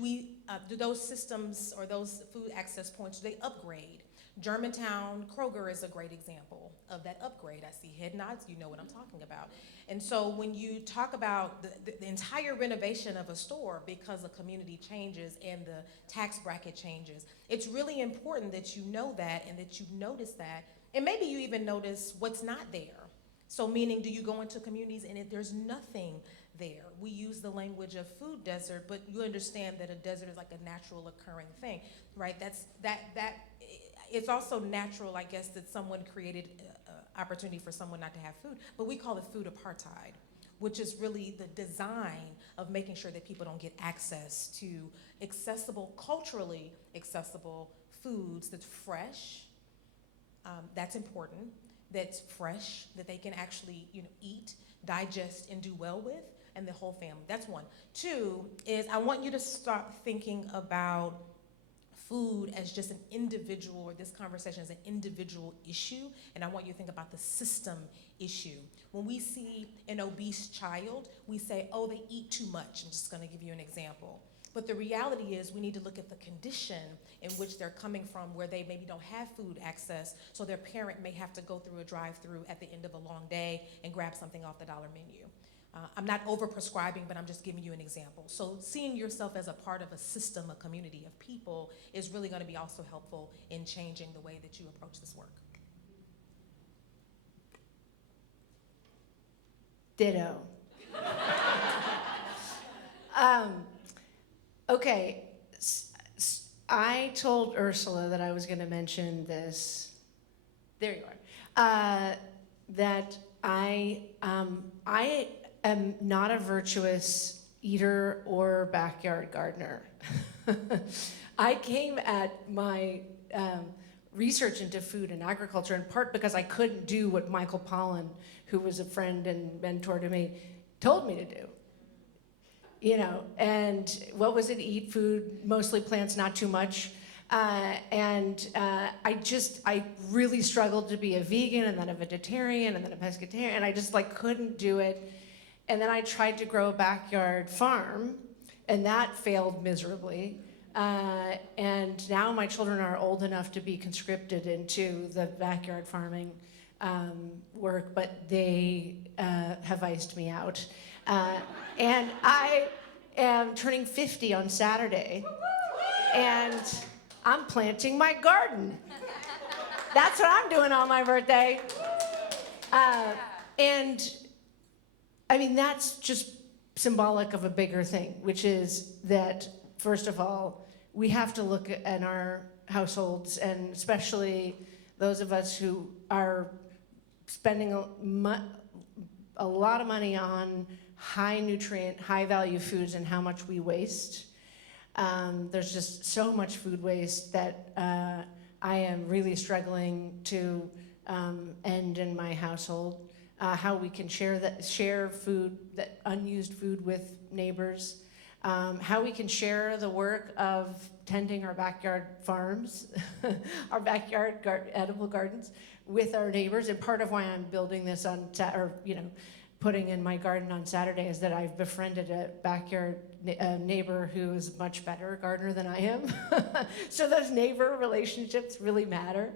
those systems or those food access points, do they upgrade? Germantown, Kroger is a great example of that upgrade. I see head nods, you know what I'm talking about. And so when you talk about the entire renovation of a store because a community changes and the tax bracket changes, it's really important that you know that and that you notice that. And maybe you even notice what's not there. So meaning, do you go into communities and there's nothing there? We use the language of food desert, but you understand that a desert is like a natural occurring thing, right? It's also natural, I guess, that someone created opportunity for someone not to have food, but we call it food apartheid, which is really the design of making sure that people don't get access to culturally accessible foods that's fresh. That's important. That's fresh, that they can actually, eat, digest, and do well with, and the whole family. That's one. Two is I want you to stop thinking about food as just an individual, or this conversation as an individual issue, and I want you to think about the system issue. When we see an obese child, we say, oh, they eat too much. I'm just gonna give you an example. But the reality is we need to look at the condition in which they're coming from, where they maybe don't have food access, so their parent may have to go through a drive-through at the end of a long day and grab something off the dollar menu. I'm not over-prescribing, but I'm just giving you an example. So seeing yourself as a part of a system, a community of people, is really gonna be also helpful in changing the way that you approach this work. Ditto. Okay, I told Ursula that I was going to mention this. There you are. That I am not a virtuous eater or backyard gardener. I came at my research into food and agriculture in part because I couldn't do what Michael Pollan, who was a friend and mentor to me, told me to do. And what was it? Eat food, mostly plants, not too much. I really struggled to be a vegan and then a vegetarian and then a pescatarian, and I just couldn't do it. And then I tried to grow a backyard farm, and that failed miserably. And now my children are old enough to be conscripted into the backyard farming work, but they have iced me out. And I am turning 50 on Saturday, and I'm planting my garden. That's what I'm doing on my birthday. And I mean, that's just symbolic of a bigger thing, which is that, first of all, we have to look at our households, and especially those of us who are spending a lot of money on high nutrient, high value foods and how much we waste. There's just so much food waste that I am really struggling to end in my household. How we can share food, that unused food with neighbors. How we can share the work of tending our backyard farms, our backyard edible gardens with our neighbors. And part of why I'm building this putting in my garden on Saturday is that I've befriended a backyard neighbor who is much better gardener than I am. So those neighbor relationships really matter.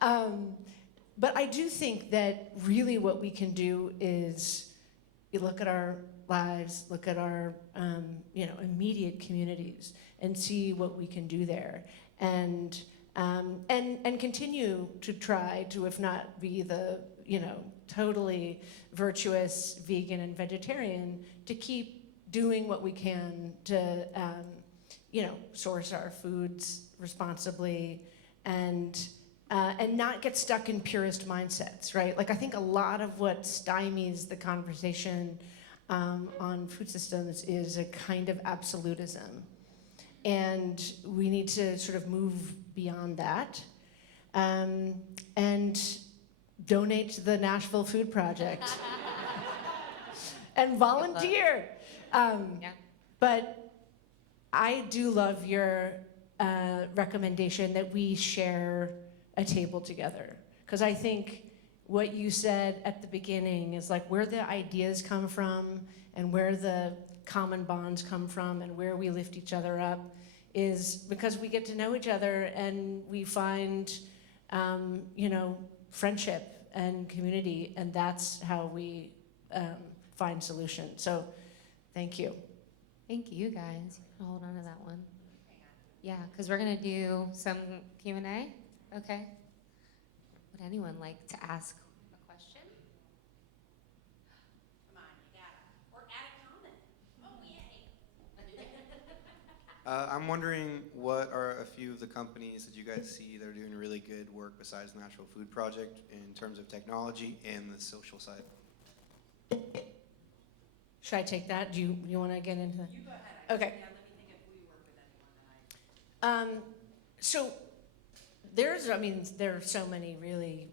But I do think that really what we can do is you look at our lives, look at our immediate communities, and see what we can do there, and continue to try to, if not be the totally virtuous vegan and vegetarian, to keep doing what we can to source our foods responsibly and not get stuck in purist mindsets, right? Like, I think a lot of what stymies the conversation on food systems is a kind of absolutism. And we need to sort of move beyond that and donate to the Nashville Food Project and volunteer. But I do love your recommendation that we share a table together, because I think what you said at the beginning is like where the ideas come from and where the common bonds come from and where we lift each other up is because we get to know each other and we find friendship and community, and that's how we find solutions. So thank you. Thank you, guys. You can hold on to that one. Yeah, because we're going to do some Q&A. Okay. Would anyone like to ask a question? Come on, you got it. Or add a comment. Oh, yay. I'm wondering, what are a few of the companies that you guys see that are doing really good work besides the Nashville Food Project in terms of technology and the social side? Should I take that? Do you want to get into that? You go ahead. Okay. Yeah, let me think if we work with anyone that So there are so many really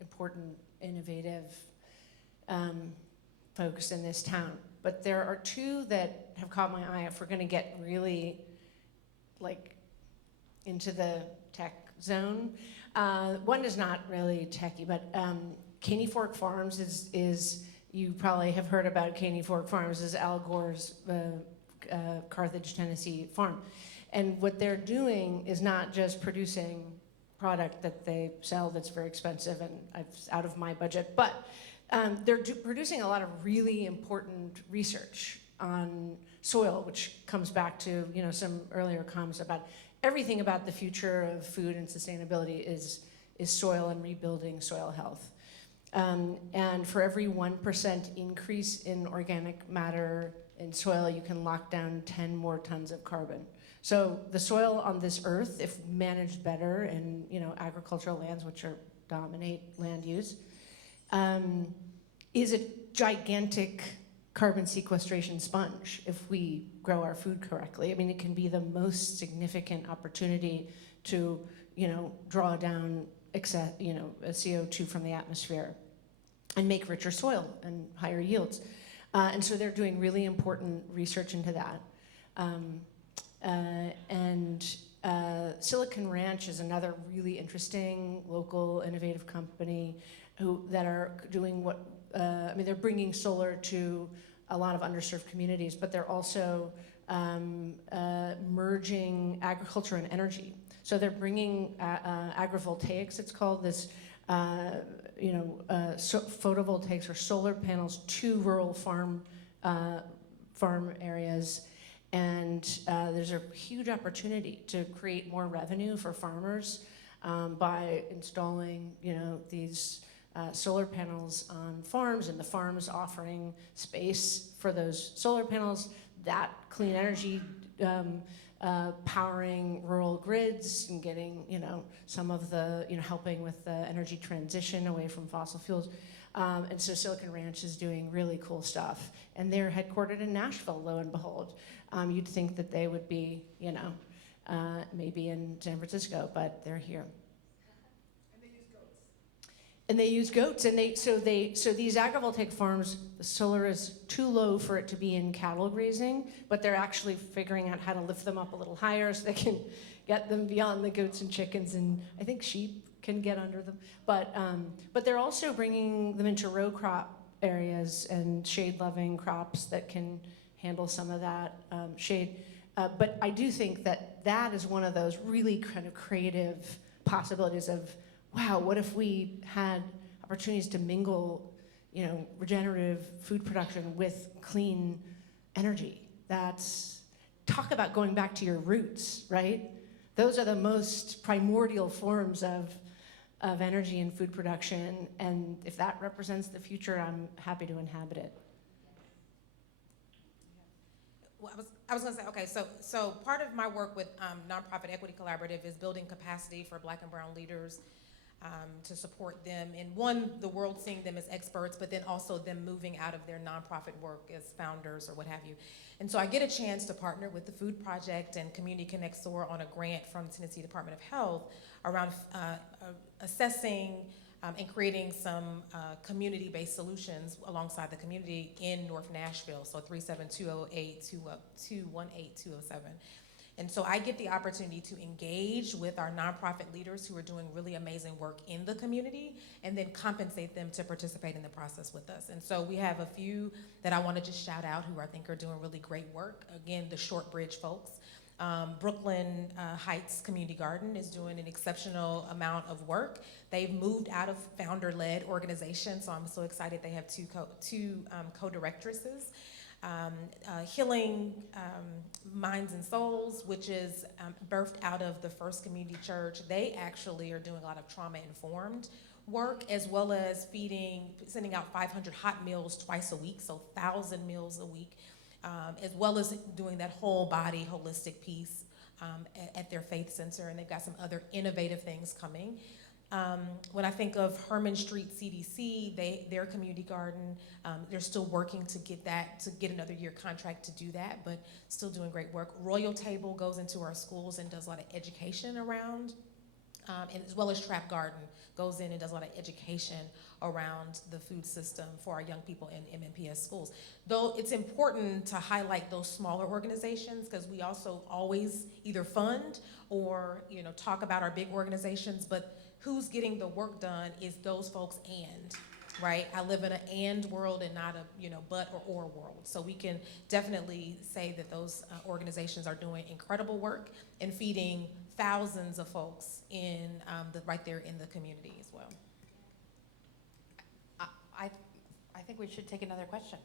important, innovative folks in this town, but there are two that have caught my eye if we're going to get really into the tech zone. One is not really techy, but Caney Fork Farms is you probably have heard about Caney Fork Farms, is Al Gore's Carthage, Tennessee farm. And what they're doing is not just producing product that they sell that's very expensive and it's out of my budget, but they're producing a lot of really important research on soil, which comes back to some earlier comments about everything about the future of food and sustainability is soil and rebuilding soil health. And for every 1% increase in organic matter in soil, you can lock down 10 more tons of carbon. So the soil on this earth, if managed better in agricultural lands, which dominate land use, is a gigantic carbon sequestration sponge if we grow our food correctly. I mean, it can be the most significant opportunity to draw down excess, CO2 from the atmosphere and make richer soil and higher yields. And so they're doing really important research into that. Silicon Ranch is another really interesting local innovative company that are doing they're bringing solar to a lot of underserved communities, but they're also merging agriculture and energy. So they're bringing agrivoltaics, it's called, this photovoltaics or solar panels to rural farm farm areas. And there's a huge opportunity to create more revenue for farmers by installing, these solar panels on farms, and the farms offering space for those solar panels, that clean energy powering rural grids and getting, some of the, helping with the energy transition away from fossil fuels. And so Silicon Ranch is doing really cool stuff. And they're headquartered in Nashville, lo and behold. You'd think that they would be, maybe in San Francisco, but they're here. And they use goats, and so these agrivoltaic farms, the solar is too low for it to be in cattle grazing, but they're actually figuring out how to lift them up a little higher so they can get them beyond the goats and chickens, and I think sheep can get under them. But they're also bringing them into row crop areas and shade-loving crops that can handle some of that shade. But I do think that is one of those really kind of creative possibilities of, wow, what if we had opportunities to mingle, regenerative food production with clean energy? Talk about going back to your roots, right? Those are the most primordial forms of energy and food production, and if that represents the future, I'm happy to inhabit it. Well, I was going to say, okay, so part of my work with Nonprofit Equity Collaborative is building capacity for Black and brown leaders to support them in, one, the world seeing them as experts, but then also them moving out of their nonprofit work as founders or what have you. And so I get a chance to partner with the Food Project and Community Connect Store on a grant from the Tennessee Department of Health around assessing and creating some community-based solutions alongside the community in North Nashville, so 37208-218-207. And so I get the opportunity to engage with our nonprofit leaders who are doing really amazing work in the community, and then compensate them to participate in the process with us. And so we have a few that I want to just shout out who I think are doing really great work. Again, the Shortbridge folks. Brooklyn Heights Community Garden is doing an exceptional amount of work. They've moved out of founder-led organizations, so I'm so excited they have two co-directresses. Healing Minds and Souls, which is birthed out of the First Community Church. They actually are doing a lot of trauma-informed work, as well as sending out 500 hot meals twice a week, so 1,000 meals a week, as well as doing that whole body holistic piece at their faith center, and they've got some other innovative things coming. When I think of Herman Street CDC, their community garden, they're still working to get another year contract to do that, but still doing great work. Royal Table goes into our schools and does a lot of education around, and as well as Trap Garden goes in and does a lot of education around the food system for our young people in MNPS schools. Though it's important to highlight those smaller organizations, because we also always either fund or talk about our big organizations, but who's getting the work done is those folks, right? I live in an and world and not a but or world. So we can definitely say that those organizations are doing incredible work and feeding thousands of folks right there in the community as well. I think we should take another question.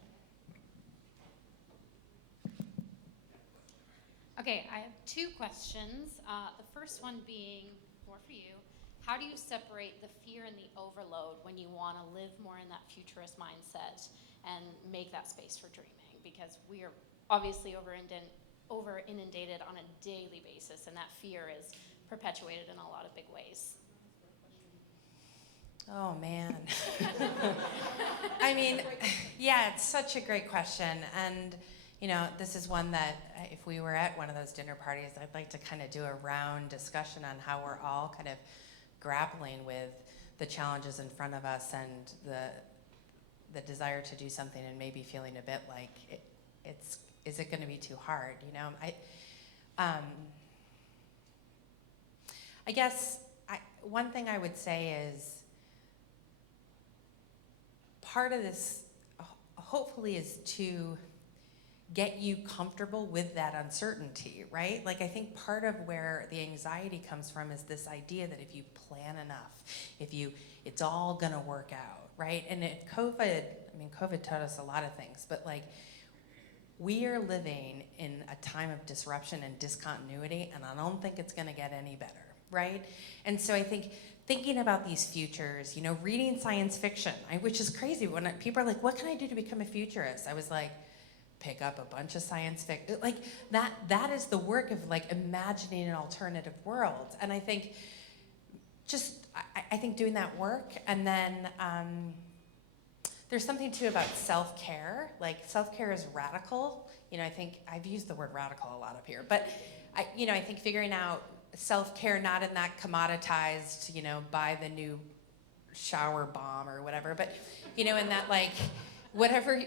Okay, I have two questions. The first one being more for you. How do you separate the fear and the overload when you want to live more in that futurist mindset and make that space for dreaming? Because we are obviously over inundated on a daily basis, and that fear is perpetuated in a lot of big ways. Oh, man. I mean, yeah, it's such a great question. And, this is one that if we were at one of those dinner parties, I'd like to kind of do a round discussion on how we're all kind of grappling with the challenges in front of us and the desire to do something, and maybe feeling a bit like is it going to be too hard? I guess one thing I would say is part of this hopefully is to get you comfortable with that uncertainty, right? Like, I think part of where the anxiety comes from is this idea that if you plan enough, it's all gonna work out, right? And COVID taught us a lot of things, but like, we are living in a time of disruption and discontinuity, and I don't think it's going to get any better, right? And so I think thinking about these futures, reading science fiction, which is crazy. When people are like, what can I do to become a futurist? I was like, pick up a bunch of science fiction. Like, that is the work of, like, imagining an alternative world. And I think I think doing that work, and then there's something too about self-care. Like, self-care is radical. I think I've used the word radical a lot up here, but I think figuring out self-care not in that commoditized, buy the new shower bomb or whatever, but in that, like, whatever,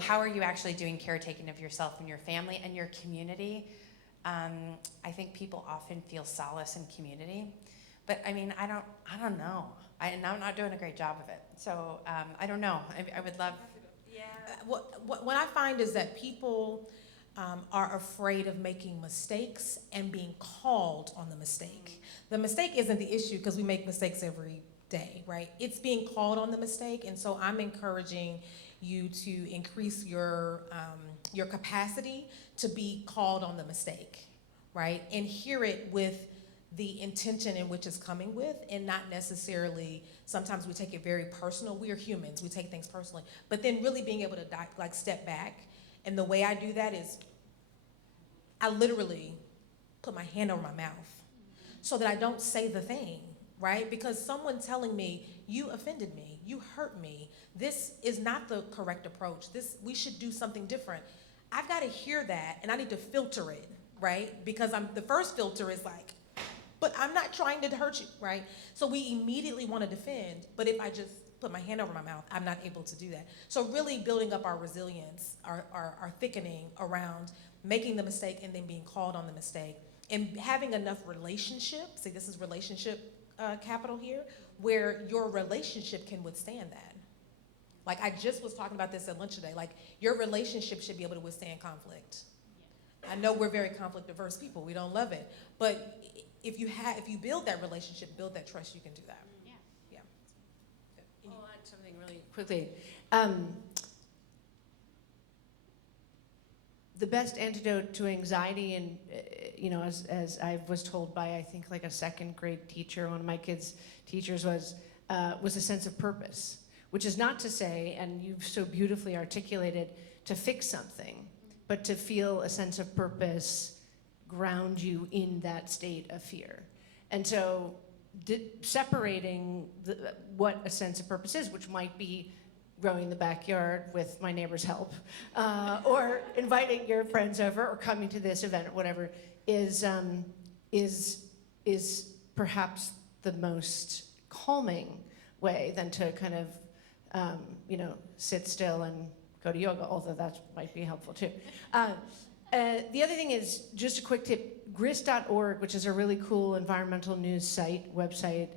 how are you actually doing caretaking of yourself and your family and your community? I think people often feel solace in community, but I mean, I don't know. I'm not doing a great job of it. So I don't know. I would love. Yeah. What I find is that people are afraid of making mistakes and being called on the mistake. The mistake isn't the issue because we make mistakes every day, right? It's being called on the mistake, and so I'm encouraging you to increase your capacity to be called on the mistake, right? And hear it with the intention in which it's coming with, and not necessarily, sometimes we take it very personal. We are humans, we take things personally, but then really being able to step back. And the way I do that is I literally put my hand over my mouth so that I don't say the thing, right? Because someone telling me, you offended me, you hurt me, this is not the correct approach, we should do something different. I've got to hear that, and I need to filter it, right? Because the first filter is like, but I'm not trying to hurt you, right? So we immediately want to defend, but if I just put my hand over my mouth, I'm not able to do that. So really building up our resilience, our thickening around making the mistake and then being called on the mistake, and having enough relationships, see, this is relationship capital here, where your relationship can withstand that. Like, I just was talking about this at lunch today, like, your relationship should be able to withstand conflict. I know we're very conflict averse people, we don't love it, but if you build that relationship, build that trust, you can do that. Yeah. I'll add something really quickly. The best antidote to anxiety, and as I was told by, I think, like a second grade teacher, one of my kids' teachers, was a sense of purpose, which is not to say, and you've so beautifully articulated, to fix something, but to feel a sense of purpose ground you in that state of fear. And so separating what a sense of purpose is, which might be growing in the backyard with my neighbor's help, or inviting your friends over, or coming to this event, or whatever, is perhaps the most calming way than to kind of sit still and go to yoga, although that might be helpful too. The other thing is, just a quick tip, grist.org, which is a really cool environmental news website,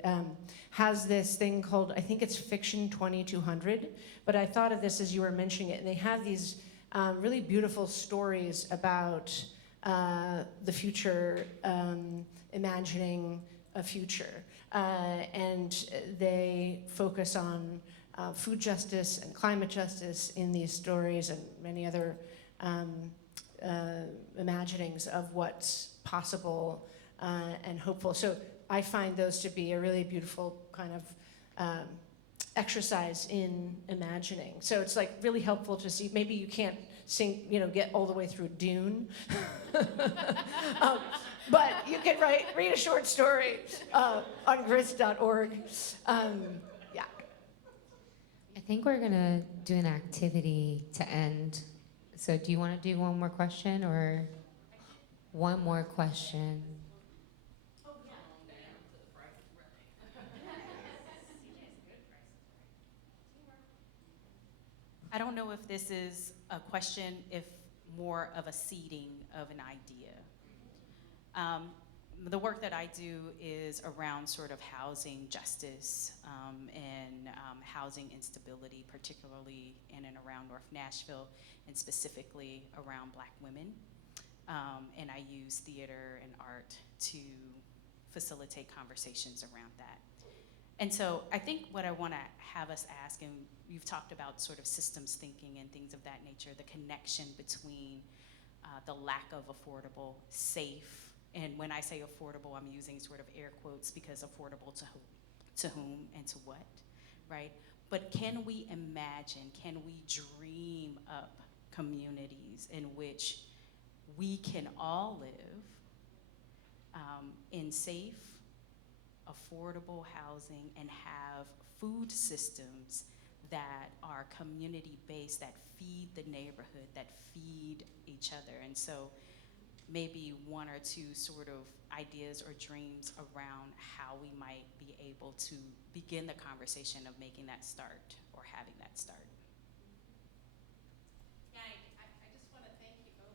has this thing called, I think it's Fiction 2200, but I thought of this as you were mentioning it, and they have these really beautiful stories about the future, imagining a future. And they focus on food justice and climate justice in these stories, and many other imaginings of what's possible and hopeful. So I find those to be a really beautiful kind of exercise in imagining. So it's like really helpful to see. Maybe you can't get all the way through Dune, but you can read a short story on grist.org. Yeah. I think we're gonna do an activity to end. So do you want to do one more question, or one more question? I don't know if this is a question, if more of a seeding of an idea. The work that I do is around sort of housing justice and housing instability, particularly in and around North Nashville, and specifically around Black women. And I use theater and art to facilitate conversations around that. And so I think what I want to have us ask, and you've talked about sort of systems thinking and things of that nature, the connection between the lack of affordable, safe, and when I say affordable, I'm using sort of air quotes because affordable to whom and to what, right? But can we imagine, can we dream up communities in which we can all live in safe, affordable housing and have food systems that are community-based, that feed the neighborhood, that feed each other? And so maybe one or two sort of ideas or dreams around how we might be able to begin the conversation of making that start or having that start. Yeah, I just want to thank you both.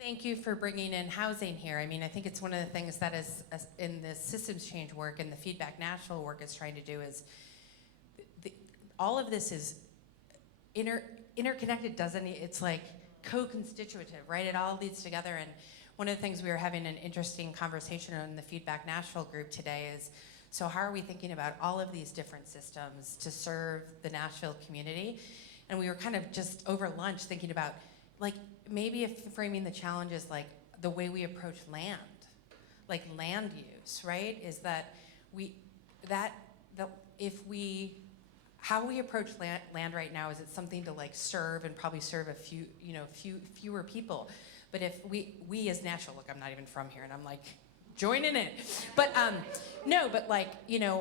Thank you for bringing in housing here. I mean, I think it's one of the things that is in the systems change work and the Feedback Nashville work is trying to do is all of this is interconnected, doesn't it? It's like co-constitutive, right? It all leads together. And one of the things we were having an interesting conversation in the Feedback Nashville group today is, so how are we thinking about all of these different systems to serve the Nashville community? And we were kind of just over lunch thinking about, like, maybe if framing the challenge is like the way we approach land, like land use, right? Is that how we approach land right now, is it something to like serve and probably serve a few, fewer people? But if we as Nashville, look, I'm not even from here and I'm like joining it. But no, but like,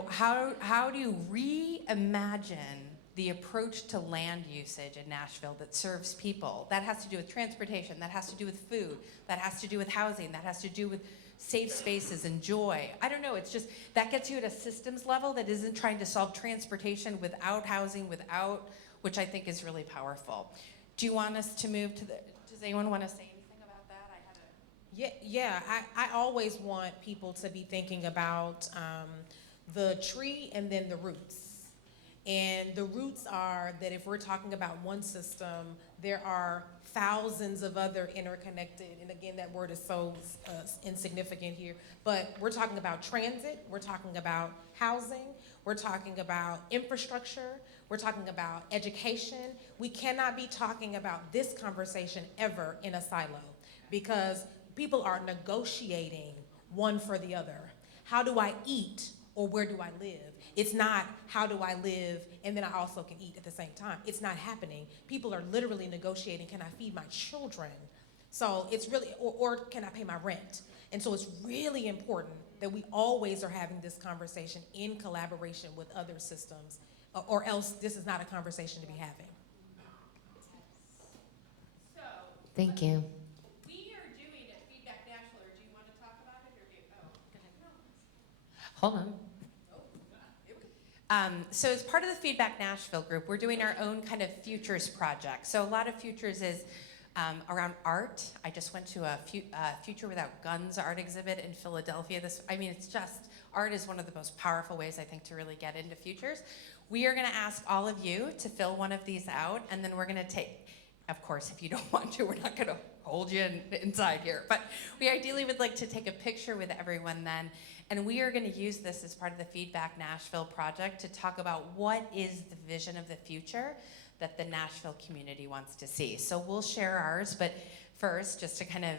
how do you reimagine the approach to land usage in Nashville that serves people? That has to do with transportation, that has to do with food, that has to do with housing, that has to do with safe spaces and joy. I don't know, it's just, that gets you at a systems level that isn't trying to solve transportation without housing, which I think is really powerful. Do you want us to move to does anyone want to say anything about that? Yeah, I always want people to be thinking about the tree and then the roots. And the roots are that if we're talking about one system, there are thousands of other interconnected, and again, that word is so insignificant here, but we're talking about transit, we're talking about housing, we're talking about infrastructure, we're talking about education. We cannot be talking about this conversation ever in a silo because people are negotiating one for the other. How do I eat or where do I live? It's not how do I live and then I also can eat at the same time. It's not happening. People are literally negotiating, can I feed my children? So it's really, or can I pay my rent? And so it's really important that we always are having this conversation in collaboration with other systems, or else this is not a conversation to be having. So, Thank you. we are doing at Feedback Nashville, or do you want to talk about it, or Hold on. So as part of the Feedback Nashville group, we're doing our own kind of Futurist project. So a lot of Futures is around art. I just went to a Future Without Guns art exhibit in Philadelphia. It's just, art is one of the most powerful ways, I think, to really get into Futures. We are gonna ask all of you to fill one of these out, and then we're gonna take, of course, if you don't want to, we're not gonna hold you inside here, but we ideally would like to take a picture with everyone then. And we are going to use this as part of the Feedback Nashville project to talk about what is the vision of the future that the Nashville community wants to see. So we'll share ours, but first, just to kind of,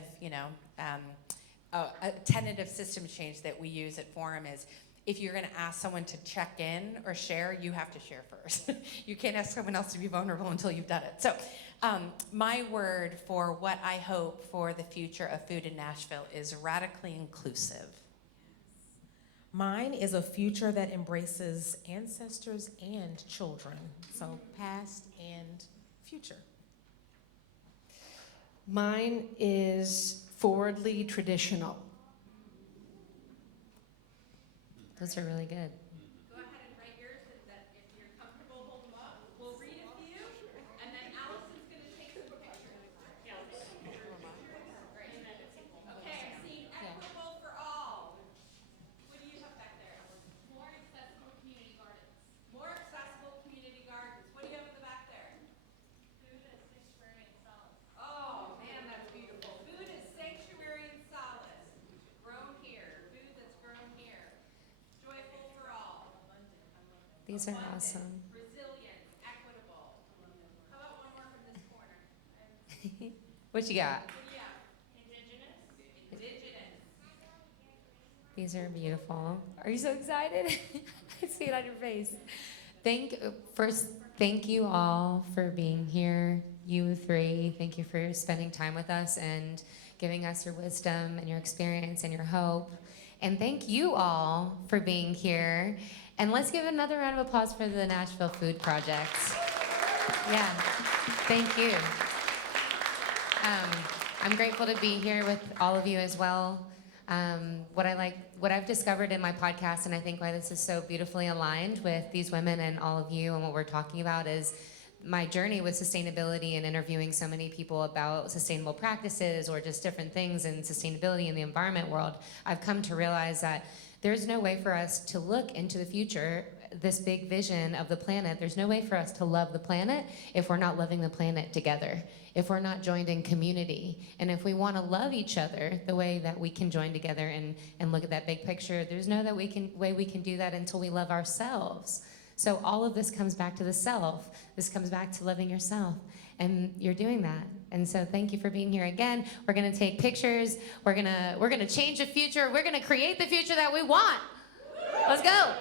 a tentative system change that we use at Forum is, if you're going to ask someone to check in or share, you have to share first. You can't ask someone else to be vulnerable until you've done it. So my word for what I hope for the future of food in Nashville is radically inclusive. Mine is a future that embraces ancestors and children, so past and future. Mine is forwardly traditional. Those are really good. Go ahead and write yours, and that if you're comfortable, hold them up. We'll read a few, and then Allison's going to take some pictures. Okay, I'm seeing equitable for all. What do you have back there? More accessible community gardens. More accessible community gardens. What do you have at the back there? Food as sanctuary and solace. Oh, man, that's beautiful. Food is sanctuary and solace. Grown here. Food that's grown here. Joyful for These are awesome. Resilient, equitable. How about one more from this corner? What you got? Indigenous. Indigenous. These are beautiful. Are you so excited? I see it on your face. Thank you all for being here. You three, thank you for spending time with us and giving us your wisdom and your experience and your hope. And thank you all for being here. And let's give another round of applause for the Nashville Food Project. Yeah, thank you. I'm grateful to be here with all of you as well. What I've discovered in my podcast, and I think why this is so beautifully aligned with these women and all of you and what we're talking about, is my journey with sustainability and interviewing so many people about sustainable practices or just different things in sustainability in the environment world. I've come to realize that there's no way for us to look into the future, this big vision of the planet. There's no way for us to love the planet if we're not loving the planet together, if we're not joined in community. And if we want to love each other the way that we can join together and look at that big picture, there's no way we can do that until we love ourselves. So all of this comes back to the self. This comes back to loving yourself. And you're doing that. And so thank you for being here again. We're gonna take pictures. We're gonna change the future. We're gonna create the future that we want. Let's go.